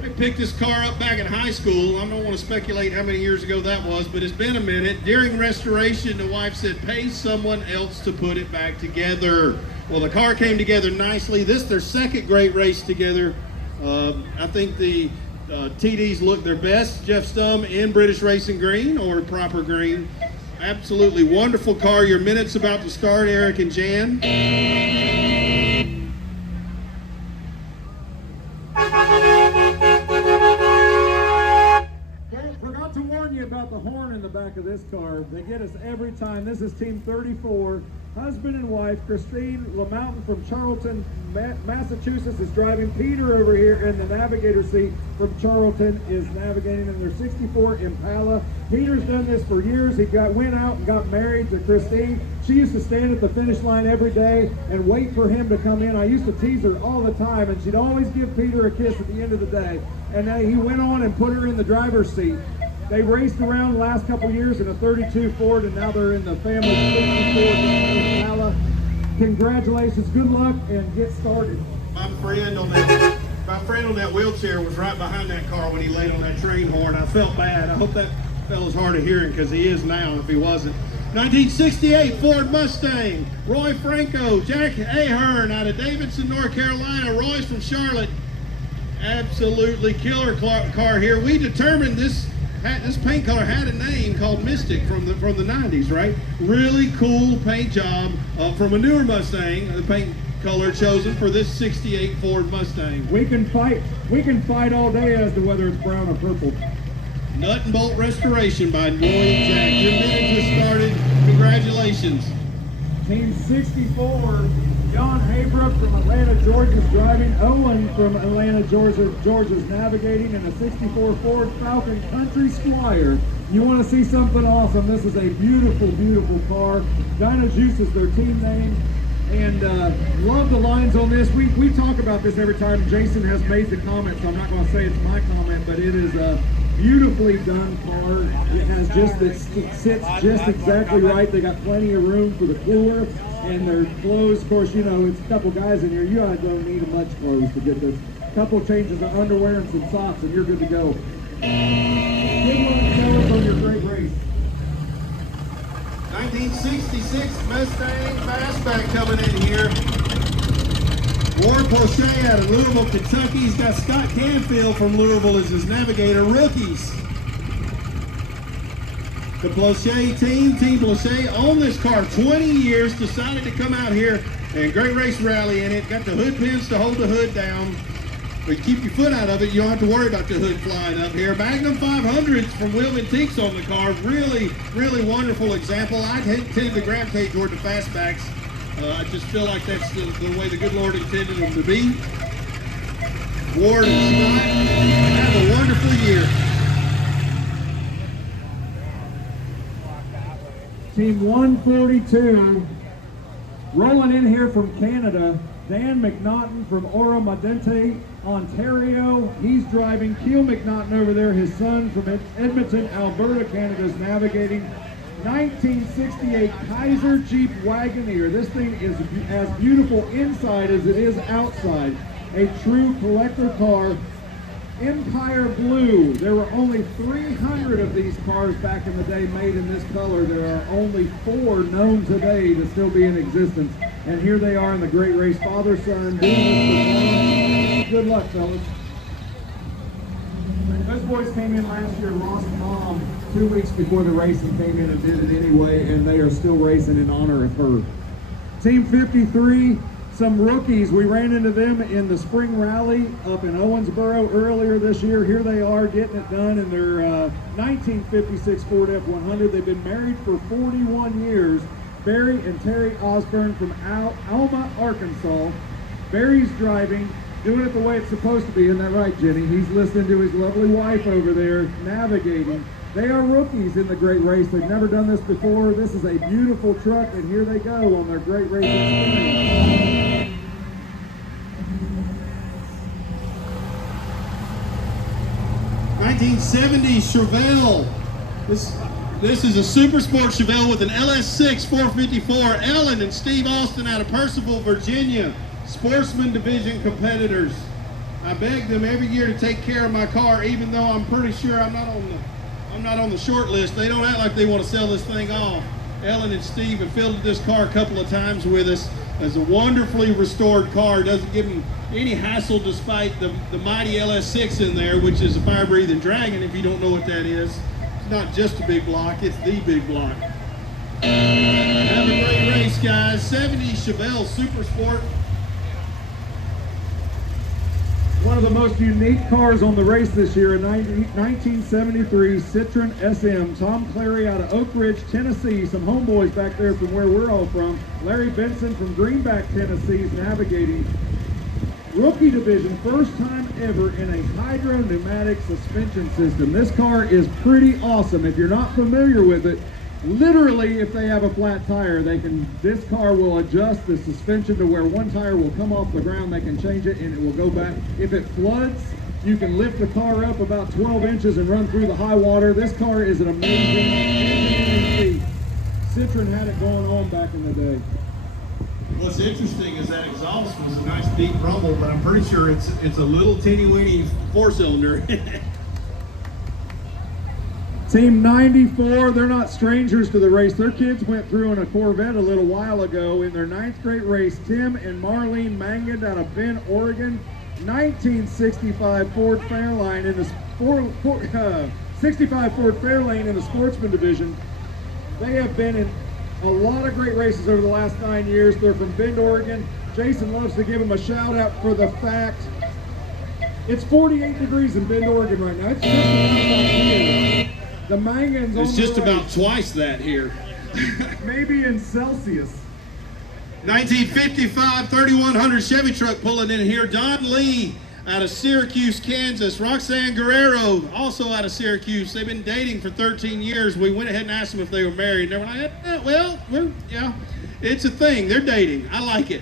They picked this car up back in high school. I don't want to speculate how many years ago that was, but it's been a minute. During restoration, the wife said, pay someone else to put it back together. Well, the car came together nicely. This is their second great race together. I think the TDs look their best. Jeff Stum in British Racing Green or proper green. Absolutely wonderful car. Your minute's about to start, Eric and Jan. Forgot to warn you about the horn in the back of this car. They get us every time. This is Team 34. Husband and wife, Christine LaMountain from Charlton, Massachusetts is driving. Peter over here in the navigator seat from Charlton is navigating in their 64 Impala. Peter's done this for years. He went out and got married to Christine. She used to stand at the finish line every day and wait for him to come in. I used to tease her all the time, and she'd always give Peter a kiss at the end of the day. And then he went on and put her in the driver's seat. They raced around the last couple years in a 32 Ford, and now they're in the family 64 Impala. Congratulations, good luck, and get started. My friend on that wheelchair was right behind that car when he laid on that train horn. I felt bad. I hope that fella's hard of hearing, because he is now if he wasn't. 1968 Ford Mustang. Roy Franco, Jack Ahern out of Davidson, North Carolina. Roy's from Charlotte. Absolutely killer car here. We determined this paint color had a name called Mystic from the 90s, right? Really cool paint job from a newer Mustang. The paint color chosen for this 68 Ford Mustang. We can fight all day as to whether it's brown or purple. Nut and bolt restoration by Roy and Jack. Your minute just started. Congratulations. Team 64, John Haybrook from Atlanta, Georgia's driving. Owen from Atlanta, Georgia's navigating in a 64 Ford Falcon Country Squire. You want to see something awesome? This is a beautiful, beautiful car. Dyna Juice is their team name. And love the lines on this. We talk about this every time. Jason has made the comment, so I'm not going to say it's my comment, but it is a beautifully done car. It has it sits just exactly right. They got plenty of room for the cooler, and their clothes, of course, you know, it's a couple guys in here. You don't need much clothes to get this. A couple changes of underwear and some socks, and you're good to go. Good luck, fellas, on your great race. 1966 Mustang Fastback coming in here. Warren Poche out of Louisville, Kentucky. He's got Scott Canfield from Louisville as his navigator. Rookies. The Poche team, Team Poche, owned this car 20 years, decided to come out here and great race rally in it. Got the hood pins to hold the hood down. But keep your foot out of it. You don't have to worry about the hood flying up here. Magnum 500s from Wilman Teeks on the car. Really, really wonderful example. I tend to gravitate toward the fastbacks. I just feel like that's the way the good Lord intended them to be. Ward and Scott, have a wonderful year. Team 142, rolling in here from Canada, Dan McNaughton from Oro-Medente, Ontario. He's driving. Keel McNaughton over there, his son from Edmonton, Alberta, Canada's navigating. 1968 Kaiser Jeep Wagoneer. This thing is as beautiful inside as it is outside. A true collector car. Empire Blue. There were only 300 of these cars back in the day made in this color. There are only 4 known today to still be in existence. And here they are in the great race. Father, son, doing this for fun. Good luck, fellas. Those boys came in last year, lost mom 2 weeks before the race, and came in and did it anyway, and they are still racing in honor of her. Team 53. Some rookies, we ran into them in the spring rally up in Owensboro earlier this year. Here they are getting it done in their 1956 Ford F100. They've been married for 41 years. Barry and Terry Osborne from Alma, Arkansas. Barry's driving, doing it the way it's supposed to be. Isn't that right, Jenny? He's listening to his lovely wife over there, navigating. They are rookies in the great race. They've never done this before. This is a beautiful truck, and here they go on their great race experience. 1970 Chevelle. This is a Super Sport Chevelle with an LS6 454. Ellen and Steve Austin out of Percival, Virginia. Sportsman Division competitors. I beg them every year to take care of my car, even though I'm pretty sure I'm not on the short list. They don't act like they want to sell this thing off. Ellen and Steve have filled this car a couple of times with us. It's a wonderfully restored car. Doesn't give them any hassle despite the mighty LS6 in there, which is a fire-breathing dragon, if you don't know what that is. It's not just a big block, it's the big block. Have a great race, guys. 70 Chevelle Super Sport. One of the most unique cars on the race this year, a 1973 Citroen SM. Tom Clary out of Oak Ridge, Tennessee. Some homeboys back there from where we're all from. Larry Benson from Greenback, Tennessee is navigating. Rookie division, first time ever in a hydro pneumatic suspension system. This car is pretty awesome. If you're not familiar with it, literally if they have a flat tire, this car will adjust the suspension to where one tire will come off the ground. They can change it and it will go back. If it floods, you can lift the car up about 12 inches and run through the high water. This car is an amazing feat. Citroen had it going on back in the day. What's interesting is that exhaust was a nice deep rumble, but I'm pretty sure it's a little teeny-weeny 4-cylinder. Team 94, they're not strangers to the race. Their kids went through in a Corvette a little while ago in their 9th grade race. Tim and Marlene Mangan out of Bend, Oregon. 1965 Ford Fairlane in the 65 Ford Fairlane in the Sportsman Division. They have been in a lot of great races over the last 9 years. They're from Bend, Oregon. Jason loves to give them a shout out for the fact it's 48 degrees in Bend, Oregon right now. It's just about here. The Mangans It's just about twice that here. Maybe in Celsius. 1955 3100 Chevy truck pulling in here. Don Lee out of Syracuse, Kansas. Roxanne Guerrero, also out of Syracuse. They've been dating for 13 years. We went ahead and asked them if they were married. And they were like, well, yeah, it's a thing. They're dating. I like it.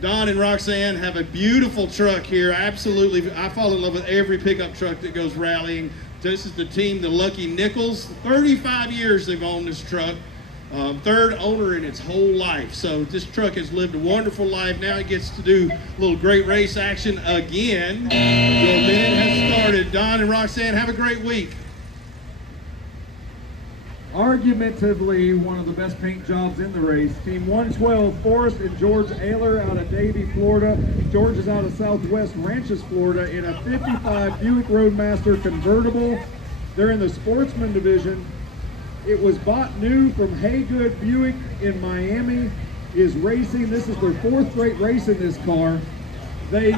Don and Roxanne have a beautiful truck here. Absolutely, I fall in love with every pickup truck that goes rallying. This is the team, the Lucky Nichols. 35 years they've owned this truck. Third owner in its whole life. So this truck has lived a wonderful life. Now it gets to do a little great race action again. Your minute has started. Don and Roxanne, have a great week. Argumentatively one of the best paint jobs in the race. Team 112, Forrest and George Ayler out of Davie, Florida. George is out of Southwest Ranches, Florida in a 55 Buick Roadmaster convertible. They're in the Sportsman Division. It was bought new from Haygood Buick in Miami, is racing. This is their 4th straight race in this car. They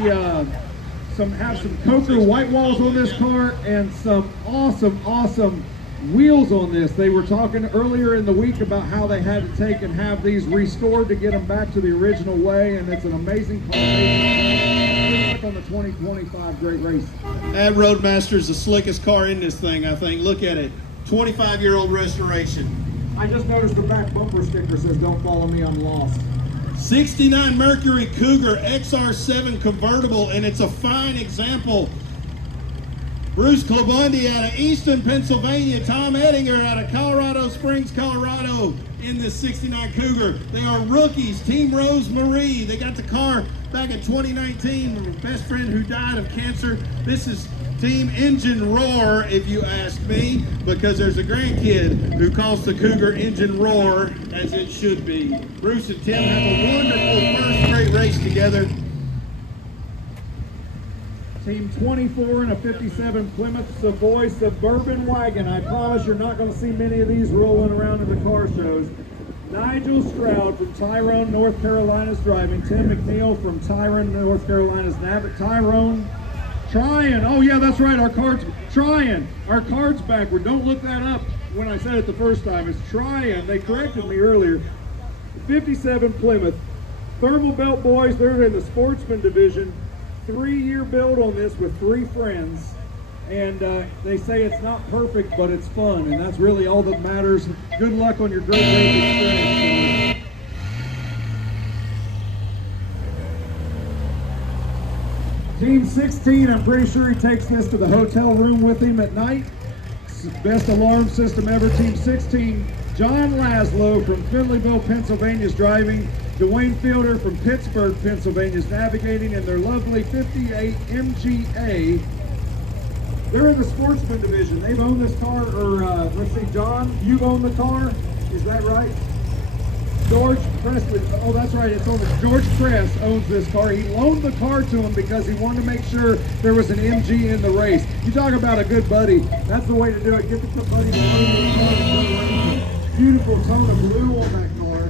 have some Coker white walls on this car and some awesome wheels on this. They were talking earlier in the week about how they had to take and have these restored to get them back to the original way, and it's an amazing car. On the 2025 Great Race. That Roadmaster's the slickest car in this thing, I think. Look at it. 25-year-old restoration. I just noticed the back bumper sticker says, "Don't follow me, I'm lost." 69 Mercury Cougar XR7 convertible, and it's a fine example. Bruce Clabundi out of Easton, Pennsylvania. Tom Ettinger out of Colorado Springs, Colorado in this 69 Cougar. They are rookies. Team Rose Marie. They got the car back in 2019. My best friend who died of cancer. This is Team Engine Roar, if you ask me, because there's a grandkid who calls the Cougar Engine Roar, as it should be. Bruce and Tim have a wonderful first great race together. Team 24 in a 57 Plymouth Savoy Suburban Wagon. I promise you're not going to see many of these rolling around in the car shows. Nigel Stroud from Tyrone, North Carolina's driving. Tim McNeil from Tyrone, North Carolina's Tyrone. Tryon. Oh yeah, that's right. Our card's Tryon. Our card's backward. Don't look that up when I said it the first time. It's Tryon. They corrected me earlier. 57 Plymouth. Thermal Belt boys, they're in the sportsman division. 3-year build on this with 3 friends. And they say it's not perfect, but it's fun. And that's really all that matters. Good luck on your great race experience. Team 16, I'm pretty sure he takes this to the hotel room with him at night. Best alarm system ever. Team 16, John Laszlo from Finleyville, Pennsylvania is driving. Dwayne Fielder from Pittsburgh, Pennsylvania is navigating in their lovely 58 MGA. They're in the sportsman division. They've owned this car, or let's see, John, you've owned the car, is that right? George Presley, oh that's right, it's over. George Press owns this car. He loaned the car to him because he wanted to make sure there was an MG in the race. You talk about a good buddy, that's the way to do it. Get the buddy to loan the car. Beautiful tone of blue on that car.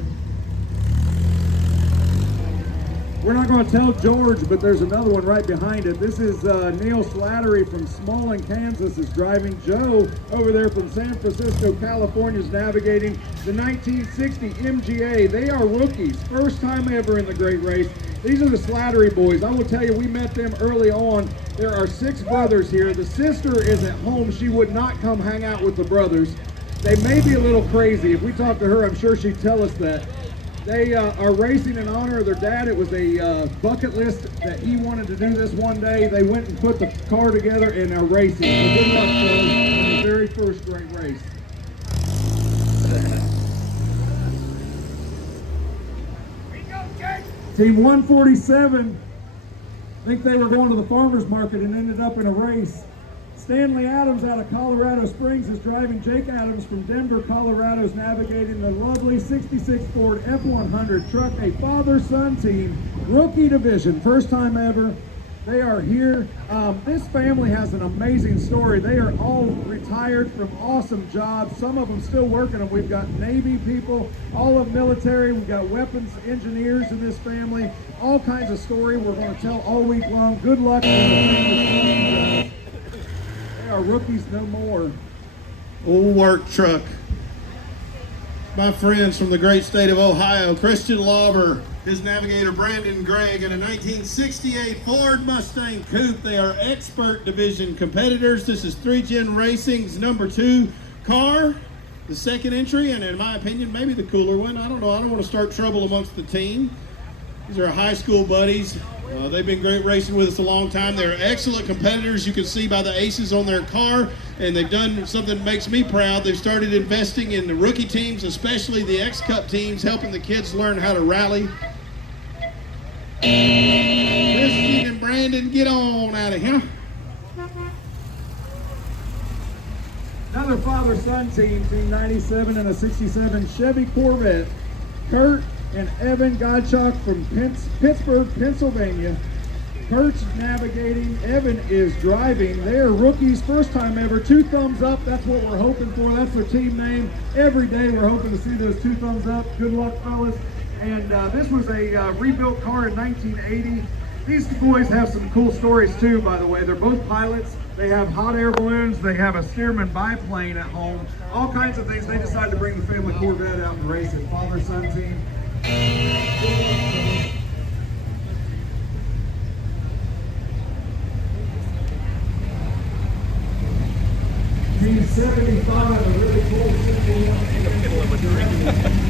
We're not going to tell George, but there's another one right behind it. This is Neil Slattery from Smallin, Kansas is driving. Joe over there from San Francisco, California is navigating the 1960 MGA. They are rookies, first time ever in the great race. These are the Slattery boys. I will tell you, we met them early on. There are 6 brothers here. The sister is at home. She would not come hang out with the brothers. They may be a little crazy. If we talk to her, I'm sure she'd tell us that. They are racing in honor of their dad. It was a bucket list that he wanted to do this one day. They went and put the car together and are racing. So good luck, fellas, on the very first great race. Team 147, I think they were going to the farmer's market and ended up in a race. Stanley Adams out of Colorado Springs is driving. Jake Adams from Denver, Colorado is navigating the lovely 66 Ford F100 truck, a father-son team, rookie division, first time ever. They are here. This family has an amazing story. They are all retired from awesome jobs. Some of them still working them. We've got Navy people, all of military. We've got weapons engineers in this family. All kinds of story we're going to tell all week long. Good luck to the family. They are rookies no more. Old work truck. My friends from the great state of Ohio, Christian Lauber, his navigator Brandon Gregg, in a 1968 Ford Mustang Coupe. They are expert division competitors. This is 3Gen Racing's number 2 car, the second entry, and in my opinion, maybe the cooler one. I don't know. I don't want to start trouble amongst the team. These are high school buddies. They've been great racing with us a long time. They're excellent competitors. You can see by the aces on their car, and they've done something that makes me proud. They've started investing in the rookie teams, especially the X-Cup teams, helping the kids learn how to rally. Christian and Brandon, get on out of here. Another father-son team, Team 97 and a 67 Chevy Corvette. Kurt and Evan Godchuk from Pittsburgh, Pennsylvania. Kurt's navigating, Evan is driving. They are rookies, first time ever. 2 thumbs up, that's what we're hoping for. That's their team name. Every day we're hoping to see those 2 thumbs up. Good luck, fellas. And this was a rebuilt car in 1980. These boys have some cool stories too, by the way. They're both pilots. They have hot air balloons. They have a Stearman biplane at home. All kinds of things. They decided to bring the family Corvette out and race it. Father-son team. Team 75, a really cool 61.